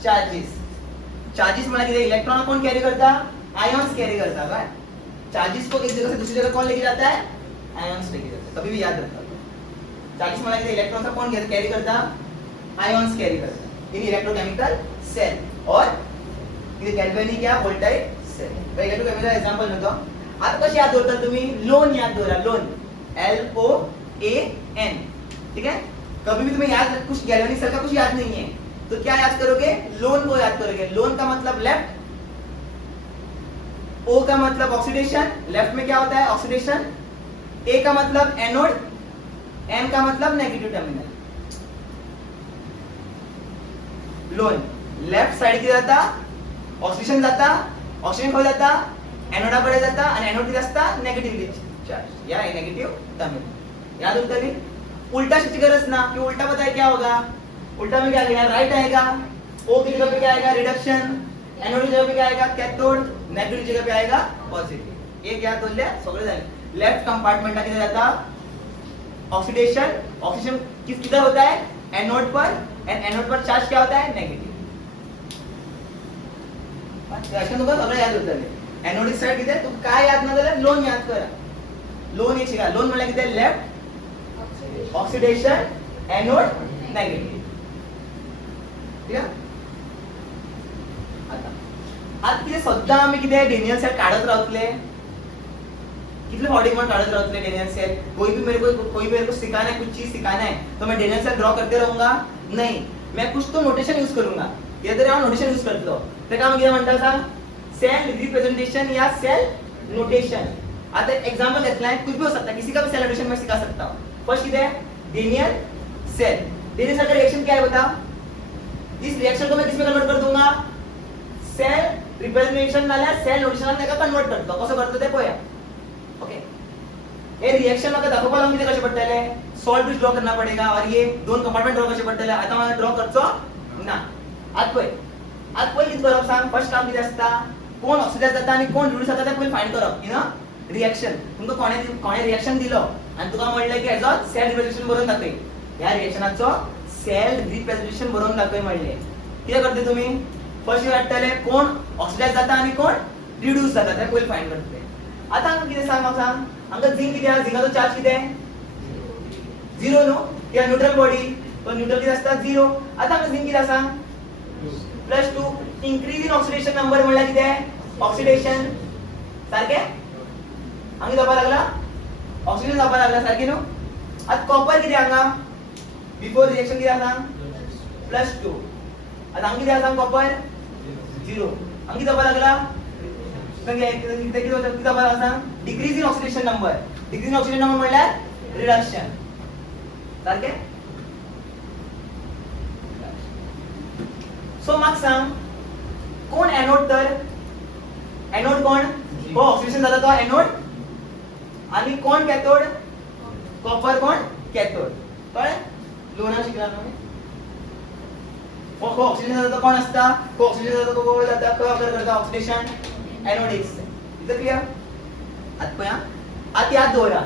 charges म्हणला किती इलेक्ट्रॉन कोण कॅरी करता आयॉन्स कॅरी करता काय चार्जेस को एक जगह से दूसरी जगह कौन लेके जाता है आयॉन्स लेके जाता है कभी भी याद रखना चार्जेस म्हणला किती इलेक्ट्रॉन का कौन कॅरी करता आयॉन्स कॅरी करता इन इलेक्ट्रोकेमिकल सेल और ये गैल्वेनिक या वोल्टाइक सेल मैं इलेक्ट्रोकेमिकल एग्जांपल देता हूं आता कशी याद होता तुम्ही लोन याद दोरा लोन LOAN ठीक है कभी भी तुम्हें याद कुछ गैल्वेनिक सेल का कुछ याद नहीं है तो क्या याद करोगे लोन को याद करोगे लोन का मतलब लेफ्ट O का मतलब ऑक्सीडेशन लेफ्ट में क्या होता है ऑक्सीडेशन A का मतलब एनोड N का मतलब negative terminal loan left side की जाता ऑक्सिजन खो जाता एनोडाकडे जाता आणि एनोड किती असता नेगेटिव्हली चार्ज या नेगेटिव टर्मिनल याद होता नहीं उल्टा शिफ्ट गरज ना कि उल्टा पता है क्या होगा उल्टा में क्या आएगा राइट आएगा O की जगह पे क्या आएगा रिडक्शन एनोड की जगह पे क्या आएगा कैथोड नेगेटिव की जगह पे आएगा पॉजिटिव ये क्या बोलले सगळे झाले लेफ्ट कंपार्टमेंट किती जाता ऑक्सीडेशन किधर होता है एनोड पर एंड एनोड पर चार्ज क्या होता है नेगेटिव अच्छा तुमका सगळं याद होतं एनोडिक साइड किती तू काय याद न झालं लोन याद करा लोन हे शिका लोन म्हणजे किती लेफ्ट ऑक्सिडेशन एनोड नेगेटिव ठीक आहे आता किती सध्या आम्ही किती डेनियल सेल काढत राहतले कितने बॉडी में काढत राहतले डेनियल सेल कोई भी मेरे को सिखाना है कुछ चीज सिखाना है तो मैं डेनियल सेल ड्रॉ करते रहूंगा नहीं मैं कुछ तो नोटेशन यूज करूंगा कितें तरी हांव नोटेशन यूज करतलो तेका आमी कितें म्हणटा सांग सेल रिप्रेजेंटेशन या सेल नोटेशन आता एग्जांपल घेतलाय कुछ भी हो सकता है किसी का भी सेल नोटेशन मैं सिखा सकता हूं फर्स्ट किधर है डेनियल सेल डेनियल सेल का रिएक्शन क्या है बता इस रिएक्शन को मैं किस में कन्वर्ट कर दूंगा सेल रिप्रेजेंटेशन वाला सेल नोटेशन वाला का कन्वर्ट करतो कसं करतो ते पळया ओके ये रिएक्शन म्हाका दाखोवपाक लागून कितें कशें पडटले सॉल्ट ब्रिज ड्रॉ करना पड़ेगा और ये दोन कंपार्टमेंट ड्रॉ कशें पडटले आता मला ड्रॉ करचो ना आज पळय कितें करप सांग फर्स्ट काम कितें आसता कोण ऑक्सिडाइज जाता आणि कोण रिड्यूस जाता ते पहिले फाइंड करप यू नो रिएक्शन तुमका कोणे रिएक्शन दिलो आणि तुका म्हणले की हेजो सेल रिप्रेजेंटेशन बरोवन दाखय या रिएक्शनाचो सेल रिप्रेजेंटेशन बरोवन दाखय म्हणले कितें करते तुम्ही फर्स्ट वाटतले कोण ऑक्सिडाइज जाता आणि कोण रिड्यूस जाता ते पहिले फाइंड करते आता हांगा कितें सांग म्हाका सांग हांगा झिंक कितें आसा झिंकाचो चार्ज कितें 0 न्हू कित्याक न्यूट्रल बॉडी तो न्यूट्रल कितें आसता 0 आता हांगा झिंक कितें आसा +2 इंक्रीज इन ऑक्सिडेशन नंबर म्हणल्यार कितें ऑक्सिडेशन सारखे हांगा जावपा लागला ऑक्सिडेशन जावपा लागला सारखे न्हू आता कॉपर कितें हांगा बिफोर रिएक्शन कितें आसा +2 आता हांगा कितें आसा कॉपर 0 हांगा कितें जावपा लागला कितें जावपा लागला डिक्रीज इन ऑक्सिडेशन नंबर म्हणल्यार रिडक्शन सारखे सो म्हाका सांग कोण एनोड तर एनोड कोण हो ऑक्सिडेशन जाता तो एनोड आणि कोण कॅथोड कॉपर कोण कॅथोड कळ्ळें लोना शिकला न्हू हो ऑक्सिडेशन जाता तो कोण असता हो ऑक्सिडेशन जाता तो कोण जाता तो करता oxidation anode x is clear आता पळया आता याद दवरा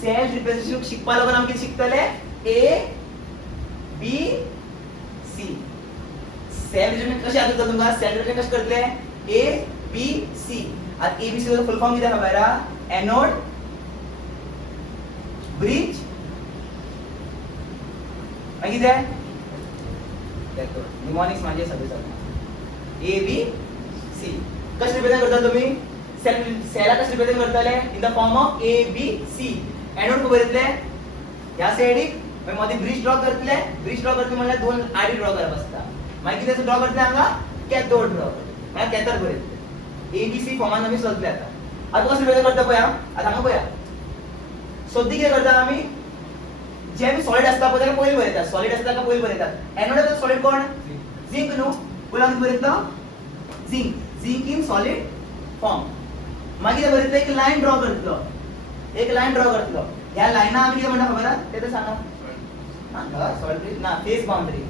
सेल रिप्रेजेंटेशन शिकपा लागून आमी कितें शिकतले A B C cell representation कशें आसता तुमकां सेल रिप्रेजेंटेशन कशें करतले ए बी सी आता ए बी सी फुल फॉर्म कितें खबर आहा एनोड ब्रिज मागीर कितें कॅथोड निमॉनिक्स म्हणजे सगळे सगळे ए बी सी कशें रिप्रेजेंट करता तुम्ही सेला कशें रिप्रेजेंट करतले in the form of A B C anode खबर येतले ह्या साइडीक मागीर मदीं ब्रिज ड्रॉ करतले म्हणल्यार दोन आडी ड्रॉ करप आसता मागीर कितें ड्रॉ करतले हांगा कॅथोड ड्रॉ म्हळ्यार कॅथोड बरयतले ए बी सी फॉर्मान आमी सोदले आता कसं रिप्रेजेंट करता पळया आता हांगा पळया सोदी कितें करता आमी जे आमी सॉलिड आसता पळय ताका पयलीं बरयतात सॉलिड आसता ताका पयलीं बरयतात एनोडाचो सॉलिड कोण झिंक न्हू पयलीं आमी बरयतलो झिंक इन सॉलिड फॉर्म मागीर बरयतलो एक लाइन ड्रॉ करतलो ह्या लाइना आमी कितें म्हणटा खबर आहा ते सांगा हां सॉलिड ना फेस बाउंड्री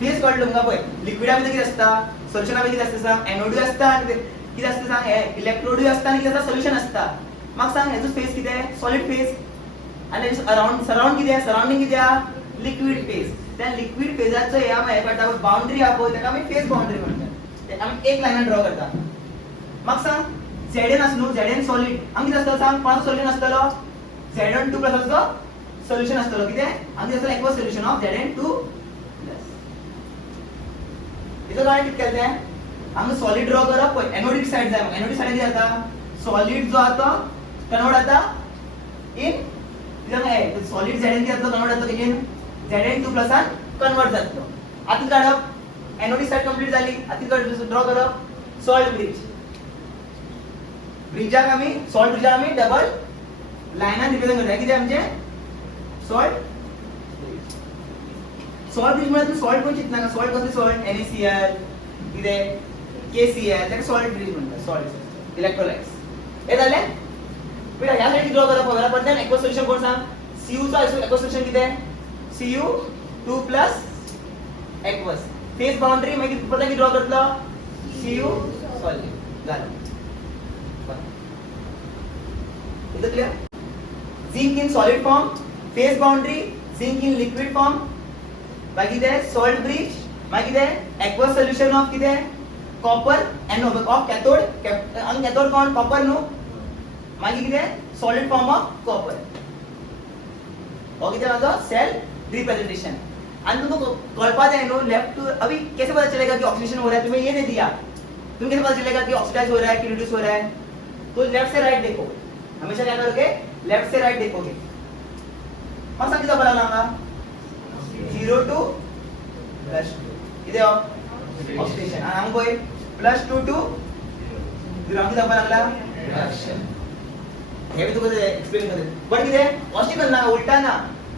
फेस कळलं तुमकां पळय लिक्विडा भितर कितें आसता सोल्युशना भितर कितें आसता सांग एनोडूय आसता आनी कितें आसता सांग हे इलेक्ट्रोडूय आसता आनी कितें आसता सोल्युशन आसता म्हाका सांग हेजो फेस कितें सॉलिड फेस आनी सराउंडिंग कितें आहा लिक्विड फेस त्या लिक्विड फेजाचो हे आमी करता बाउंड्री आहा पळय ताका आमी फेस बाउंड्री म्हणटा ते आमी एक लायनान ड्रॉ करता म्हाका सांग Zn आस न्हू Zn सॉलिड हांगा कितें आसतलो सांग कोणाचो सोल्युशन आसतलो Zn2 प्लसाचो सोल्युशन आसतलो कितें हांगा कितें आसतलो aqueous solution of Zn2 plus इथं काय कितें केलें हांगा सॉलिड ड्रॉ करप पळय एनोडिक साइड जाय एनोडिक साइड कितें जाता सॉलिड जो आसा तो कन्वर्ट जाता इन कितें काय सॉलिड Zn कितें जाता कन्वर्ट जाता इन Zn2 प्लसान कन्वर्ट जातलो आतां काडप एनोडिक साइड कंप्लीट जाली आतां ड्रॉ करप सॉल्ट ब्रिज ब्रिजाक आमी सॉल्ट ब्रिजाक आमी डबल लाइनान रिप्रेजेंट करता कितें आमचे सॉल्ट ब्रिज म्हळ्यार तूं सॉल्ट कोण चिंतना सॉल्ट कसले सॉल्ट NaCl कितें KCl ताका सॉल्ट ब्रिज म्हणटा सॉल्ट इलेक्ट्रोलाइट्स हे जालें पळय ह्या साइडीक ड्रॉ करप खबर पडटा एक्वस सोल्युशन कोण सांग Cu चो एक्वस सोल्युशन कितें Cu2 plus aqueous face boundary मागीर पता की ड्रॉ करतलो Cu सॉल्ट जालें is it clear zinc in solid form phase boundary zinc in liquid form मागीर ते salt bridge मागीर ते aqueous solution of किते copper and of cathode and cathode कोण copper न्हू मागीर किते solid form of copper और किते मतलब cell representation and तुमको कल्पना जाए नो लेफ्ट टू अभी कैसे पता चलेगा कि ऑक्सीडेशन हो रहा है तुम्हें ये दे दिया तुम्हें कैसे पता चलेगा कि ऑक्सीडाइज हो रहा है कि रिड्यूस हो रहा है तो लेफ्ट से राइट देखो हमेशा क्या करोगे लेफ्ट से राइट देखोगे मग सांग किती दाखवा लागला हांगा 0 to +2 किती ऑक्सिडेशन आणि हांगा पळय +2 to 0 किती दाखवा लागला रिडक्शन हे भी तुका एक्सप्लेन कर पण किती अशी करना उलटा ना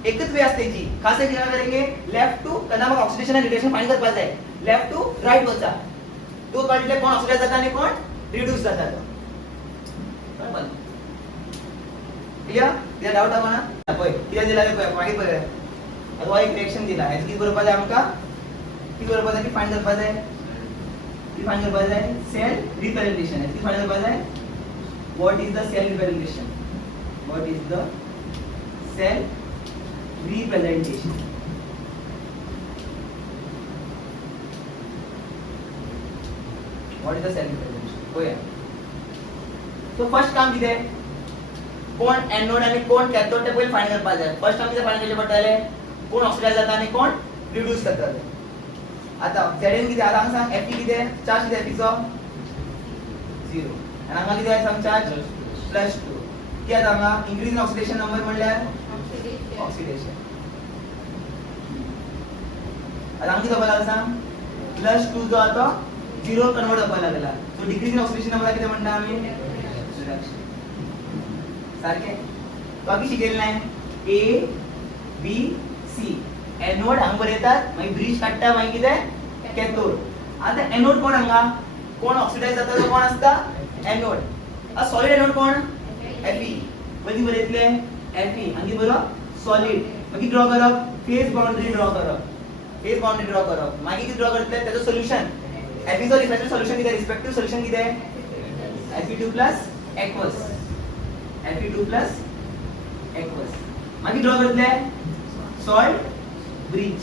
एकच वे असते जी खास एक क्या करेंगे लेफ्ट टू कदा मग ऑक्सिडेशन आणि रिडक्शन फाइंड करपाक जाय लेफ्ट टू राइट वचा तो कळले कोण ऑक्सिडाइज जाता आणि कोण रिड्यूस जाता बरोबर क्लियर किती डाउट आवा ना पळय किती दिला ते मागीर पळय आता एक रिएक्शन दिला याची किती बरोबर आहे आमका किती बरोबर आहे की फाइंड करपाक जाय की फाइंड करपाक जाय सेल रिप्रेझेंटेशन की फाइंड करपाक जाय what is the cell representation what is the cell representation what is the cell representation हो या so first काम किती कोण एनोड आणि कोण कॅथोड ते पहिले फाइंड करपाक जाय फर्स्ट काम किती फाइंड करचे पडटले कोण ऑक्सिडाइज जाता आणि कोण रिड्यूस करतले आता Zn किती आता सांग Fe किती चार्ज किती Fe चो 0 आणि आम्हाला किती आहे सम चार्ज +2 किती आता आम्हाला इन्क्रीज इन ऑक्सिडेशन नंबर म्हणल्यार ऑक्सिडेशन आता आम्ही किती बघायला सांग +2 जो आता 0 कन्वर्ट करपाक लागला so decrease in oxidation number किती म्हणता आम्ही रिडक्शन सारखे बाकी शिकेल नाही A B C एनोड हांग बरयतात मागीर ब्रिज काडटा मागीर किती कॅथोड आता एनोड कोण हांगा कोण ऑक्सिडाइज जाता तो कोण असता एनोड अ सॉलिड एनोड कोण Fe वरती बरयतले Fe हांगी बरो सॉलिड मागीर ड्रॉ करप फेज बाउंड्री ड्रॉ करप मागीर किती ड्रॉ करतले त्याचं सोल्युशन Fe चो रिस्पेक्टिव्ह सोल्युशन किती रिस्पेक्टिव्ह सोल्युशन किती Fe2 aqueous Fe2 aqueous मागीर ड्रॉ करतले सॉल्ट ब्रिज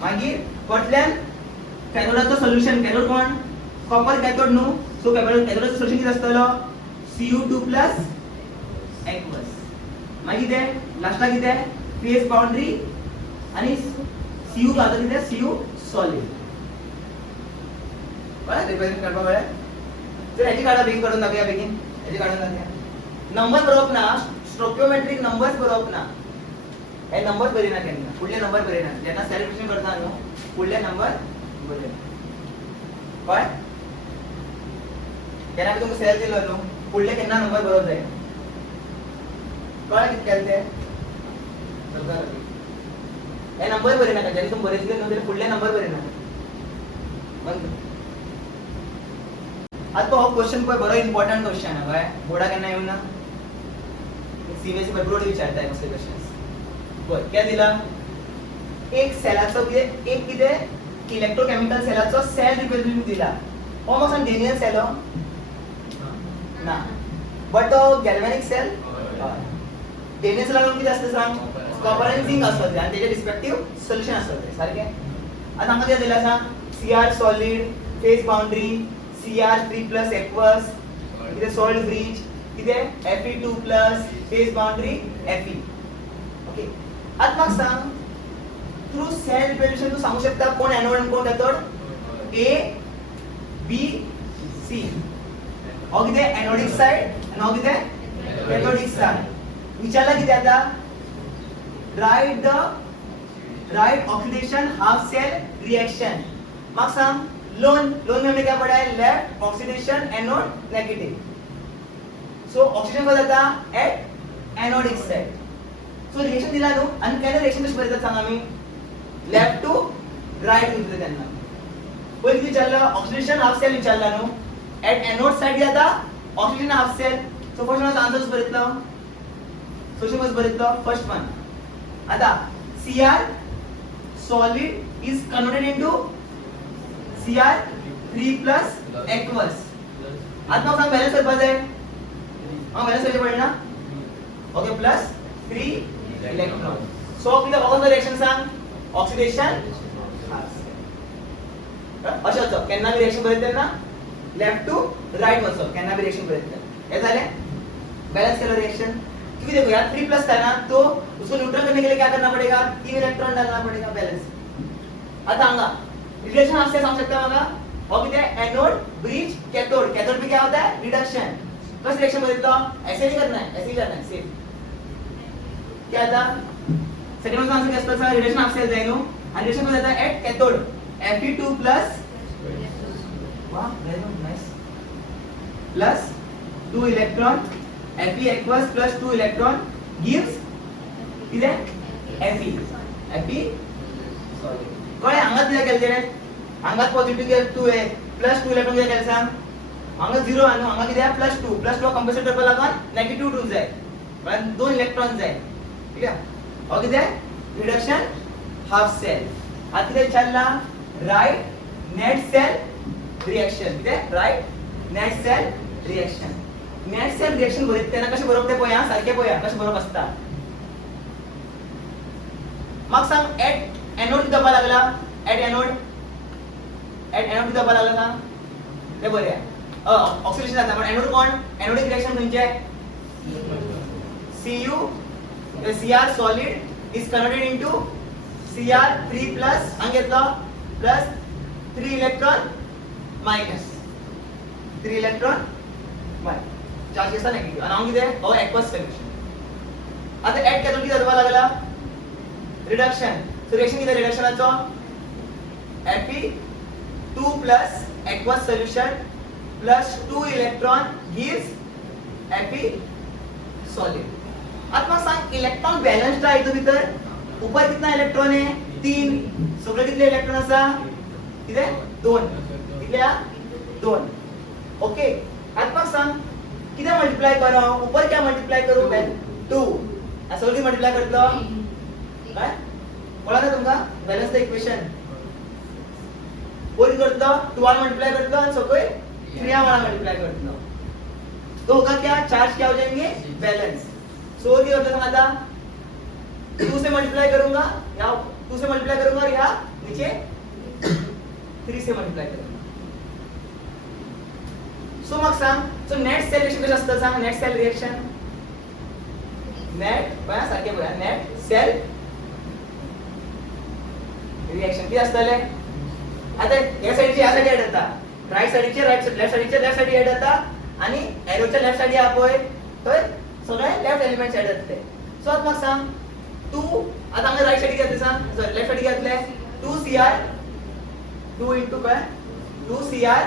मागीर फाटल्यान कॅथोडाचो सोल्युशन कॅथोड कोण कॉपर कॅथोड न्हू सो कॅथोडाचो सोल्युशन किती आसतलो Cu2 aqueous मागीर ते लास्टाक किती फेज बाउंड्री आणि Cu घालता किती Cu सॉलिड बरं रिप्रेझेंट करपा बरं तर याची काढा बेगीन काढून दाखवूया बेगीन याची काढून दाखवूया नंबर बरोबर ना स्टोकियोमेट्रिक नंबर्स बरोबर ना हे नंबर बरेना केन्ना फुडले नंबर बरेना जेन्ना सेलिब्रेशन करता न्हू फुडले नंबर बरेना कळ्ळें जेन्ना आमी तुमकां सेल दिलो न्हू फुडले केन्ना नंबर बरोवप जाय कळ्ळें कितें केलें तें हे नंबर बरेना का जेन्ना तुमी बरयतले न्हू जाल्यार फुडले नंबर बरेना आता हो क्वेश्चन पळय बरो इम्पॉर्टंट क्वेश्चन आहे काय बोर्डा केन्ना येवं ना सीबीएसई भरपूर विचारताय असले क्वेश्चन्स बरं क्या दिला एक सेलाचो कितें एक कितें इलेक्ट्रोकेमिकल सेलाचो सेल रिप्रेझेंटेटिव्ह दिला हो म्हाका सांग डेनियल सेल ना बट गॅल्वेनिक सेल डेनियल सेल कितें आसता सांग कॉपर आनी झिंक आसता आनी तेजे रिस्पेक्टिव्ह सोल्युशन आसता सारकें आतां आमकां कितें दिला सांग Cr solid phase boundary Cr3+ aqueous कितें सॉल्ट ब्रिज कितें Fe2+ phase boundary Fe okay आता म्हाका सांग थ्रू सेल रिप्रेझेंटेशन तू सांगू शकता कोण एनोड आणि कोण कॅथोड A B C हो कितें एनोडिक साइड आणि हो कितें कॅथोडिक साइड विचारला कितें आता write oxidation half cell reaction म्हाका सांग लोन में क्या पड़ा है left oxidation anode negative so oxidation कसा जाता at anodic side so reaction दिला न्हू आणि केन्ना रिएक्शन कशी बरयतात सांग आमी लेफ्ट टू राइट दिले तेन्ना पयलीं विचारला ऑक्सीडेशन हाफ सेल विचारला न्हू एट एनोड साइड जाता oxidation half cell so first one answer बरयतलो सोल्युशन कसो बरयतलो फर्स्ट वन आता Cr solid is converted into Cr3+ aqueous आता सांग बॅलन्स करपा जाय बॅलन्स करचे पडना ओके +3 इलेक्ट्रॉन सो किती वगोन रिएक्शन सांग ऑक्सिडेशन अशें वचप केन्ना बी रिएक्शन बरयता तेन्ना लेफ्ट टू राइट वचप केन्ना बी रिएक्शन बरयता हे जालें बैलेंस केलो रिएक्शन क्योंकि देखो यार 3+ था ना तो उसको न्यूट्रल करने के लिए क्या करना पड़ेगा 3 इलेक्ट्रॉन डालना पड़ेगा बैलेंस आता आंगा रिलेशन आपसे समझ सकते होगा और कितने एनोड ब्रिज कैथोड कैथोड पे क्या होता है रिडक्शन प्लस रिएक्शन बदलता ऐसे नहीं करना है ऐसे ही करना है सेम क्या था सेकंड वन आन्सर किती असतं रिडक्शन हाफ सेल जाईल आणि रिडक्शन मध्ये जातं ऍट कॅथोड Fe2 प्लस वाह very nice plus 2 electron Fe aqueous plus 2 electron gives किती Fe सॉरी कळे हांगात किती केलं तेणे हांगात पॉझिटिव्ह केलं 2 आहे प्लस 2 इलेक्ट्रॉन किती केलं सांग हांगा 0 आणि हांगा किती आहे प्लस 2 कंपल्सरी करपा लागून नेगेटिव्ह 2 जाय म्हणजे 2 इलेक्ट्रॉन जाय ठीक आहे हो किती आहे रिडक्शन हाफ सेल आता किती विचारला राइट नेट सेल रिएक्शन किती आहे राइट नेट सेल रिएक्शन बरयत तेन्ना कशें बरोवप तें पळया सारकें पळया कशें बरोवप आसता म्हाका सांग एट एनोड किती जावपा लागला एट एनोड किती जावपा लागला सांग तें बरया ऑक्सिडेशन जाता पण एनोड कोण एनोडिक रिएक्शन खंयचे Cr solid is converted into Cr3 plus हांगा घेतलो plus 3 electron minus 3 electron minus charge केसा नेगेटिव्ह आणि हांगा कितें हो एक्वस सॉल्युशन आता ऍड कॅथोड किती जावपा लागला रिडक्शन सो रिएक्शन किती रिडक्शनाचो Fe2 plus aqueous solution plus 2 electron gives Fe solid आता मला सांग इलेक्ट्रॉन बॅलन्स्ड आहे तो भितर ऊपर कितना इलेक्ट्रॉन है 3 सगळे कितले इलेक्ट्रॉन असा किती 2 कितले 2 ओके आता मला सांग किती मल्टीप्लाय करो ऊपर क्या मल्टीप्लाय करू 2 सगळे मल्टीप्लाय करतलो काय बोला ना तुमका बॅलन्स द इक्वेशन वर करतलो 2 वर मल्टीप्लाय करतलो आणि सगळे 3 वाला मल्टीप्लाय करतलो तो होगा क्या चार्ज क्या हो जाएंगे बैलेंस सो ये होता है आता 2 से मल्टीप्लाई करूंगा या 2 से मल्टीप्लाई करूंगा और यहाँ नीचे 3 से मल्टीप्लाई करूंगा सो मग सांग सो नेट सेल रिएक्शन कसं असतं सांग नेट सेल रिएक्शन नेट बघा सारखे बघा नेट सेल रिएक्शन किती असतले आता या साइडचे या साइड ऍड होता राइट साइडचे राइट लेफ्ट साइडचे लेफ्ट साइड ऍड होता आणि एरोच्या लेफ्ट साइड या पळय तर सगळे लेफ्ट एलिमेंट ऍड होते सो आता मग सांग 2 आता आम्ही राइट साइड घेतले सांग सॉरी लेफ्ट साइड घेतले 2Cr 2 into काय 2Cr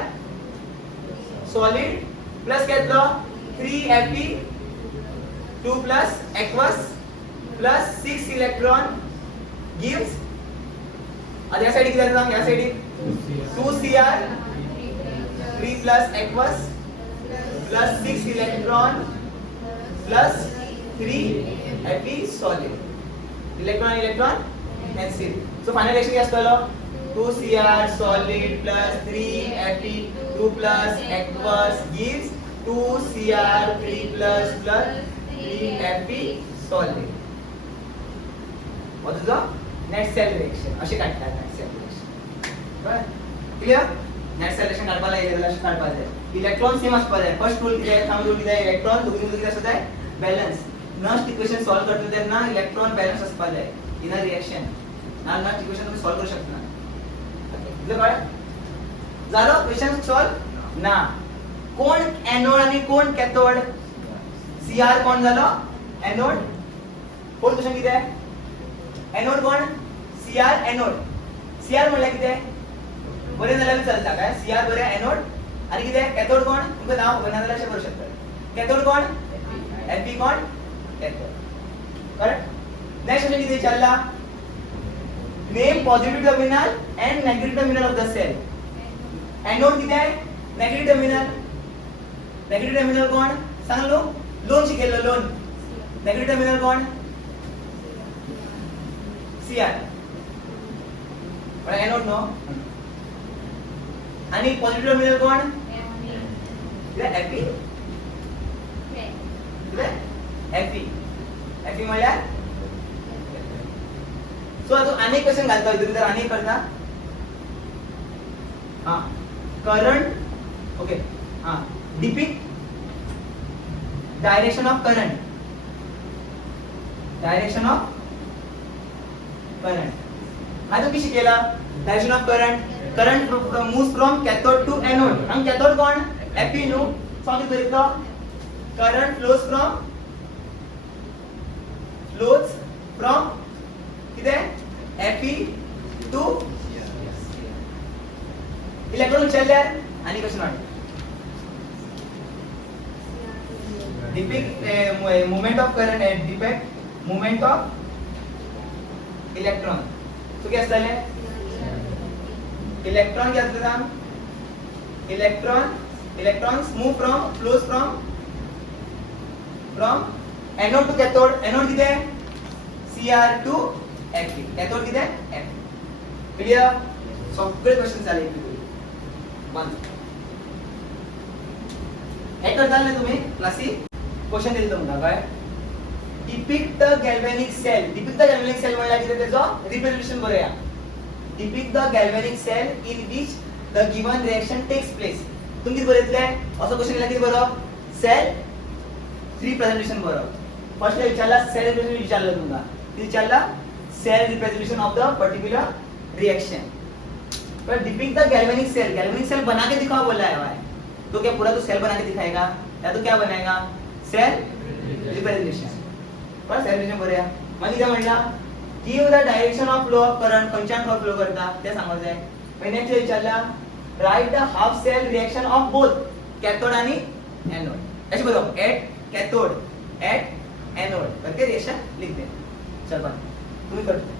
सॉलिड प्लस घेतलो 3Fe 2 plus aqueous plus 6 electron gives आता या साइड किती सांग या side 2Cr 3 plus aqueous plus 6 electron plus 3 Fe solid electron cancel so final reaction क्या असतो 2Cr solid plus 3 Fe 2 plus aqueous gives 2Cr 3 plus 3 Fe solid what is the net cell reaction असे काढतात net cell reaction right clear net cell reaction काढपाला येलेला असे काढपाचे इलेक्ट्रॉन सेम असपाचे फर्स्ट रूल किती आहे थांब रूल किती आहे इलेक्ट्रॉन दोघी किती असतात बॅलन्स नस्ट इक्वेशन सॉल्व करते त्यांना इलेक्ट्रॉन बॅलन्स असपाचे इन अ रिएक्शन ना नस्ट इक्वेशन तुम्ही सॉल्व करू शकता ओके इथं काय झालं क्वेश्चन सॉल्व ना कोण एनोड आणि कोण कॅथोड Cr कोण झालं एनोड कोण क्वेश्चन किती आहे एनोड कोण Cr एनोड Cr म्हणलं किती आहे बरे झालं चालता काय Cr बरे एनोड आणि किती आहे कॅथोड कोण तुमचं नाव बनायला असे करू शकता कॅथोड कोण Fe कोण कॅथोड करेक्ट नेक्स्ट क्वेश्चन किती चालला name positive terminal and negative terminal of the cell anode किती आहे नेगेटिव्ह टर्मिनल कोण सांग लो लोन शिकेलो लोन नेगेटिव्ह टर्मिनल कोण Cr पण एनोड नो आणि पॉझिटिव्ह टर्मिनल कोण Fe Fe म्हणल्या सो आता अनेक क्वेश्चन घालता तुम्ही तर अनेक करता हां करंट ओके हां डिपिक्ट डायरेक्शन ऑफ करंट हा तुम्ही शिकेला direction of current moves from cathode to anode आणि कॅथोड कोण Fe नो सांगितलं बघितलं करंट flows from कितें Fe2 इलेक्ट्रॉन उचलल्यार आनी कशें वाट depict moment of current depict moment of electron so कितें आसतलें इलेक्ट्रॉन कितें आसलें सांग electrons move from anode to cathode anode कितें Cr2 Fe कैथोड कितें Fe क्लियर सगळे क्वेश्चन झाले वन हे करताल ना तुम्ही क्लासीक क्वेश्चन दिले तुमकां काय डिपिक्ट द गॅल्व्हॅनिक सेल म्हणल्यार कितें तेजो रिप्रेझेंटेशन बरोया depict the galvanic cell in which the given reaction takes place तुम्ही कितें बरयतले असो क्वेश्चन दिला कितें बरो सेल रिप्रेझेंटेशन बरो फर्स्ट विचारला सेल रिप्रेझेंटेशन विचारलं तुमकां कितें विचारला cell representation of the particular reaction पर डिपिक्ट द गैल्वेनिक सेल बना के दिखाओ बोला है भाई तो क्या पूरा तो सेल बना के दिखाएगा या तो क्या बनाएगा सेल रिप्रेजेंटेशन पर सेल रिप्रेजेंटेशन बरोया मागीर कितें म्हणला give the direction of flow of current खंयच्यान फ्लो करता ते सांगूंक जाय मागीर नेक्स्ट विचारला write the half cell reaction of both cathode आणि एनोड ऐसे बरोबर एट कैथोड एट एनोड करके रिएक्शन लिख दे चल बाय तुम्ही कर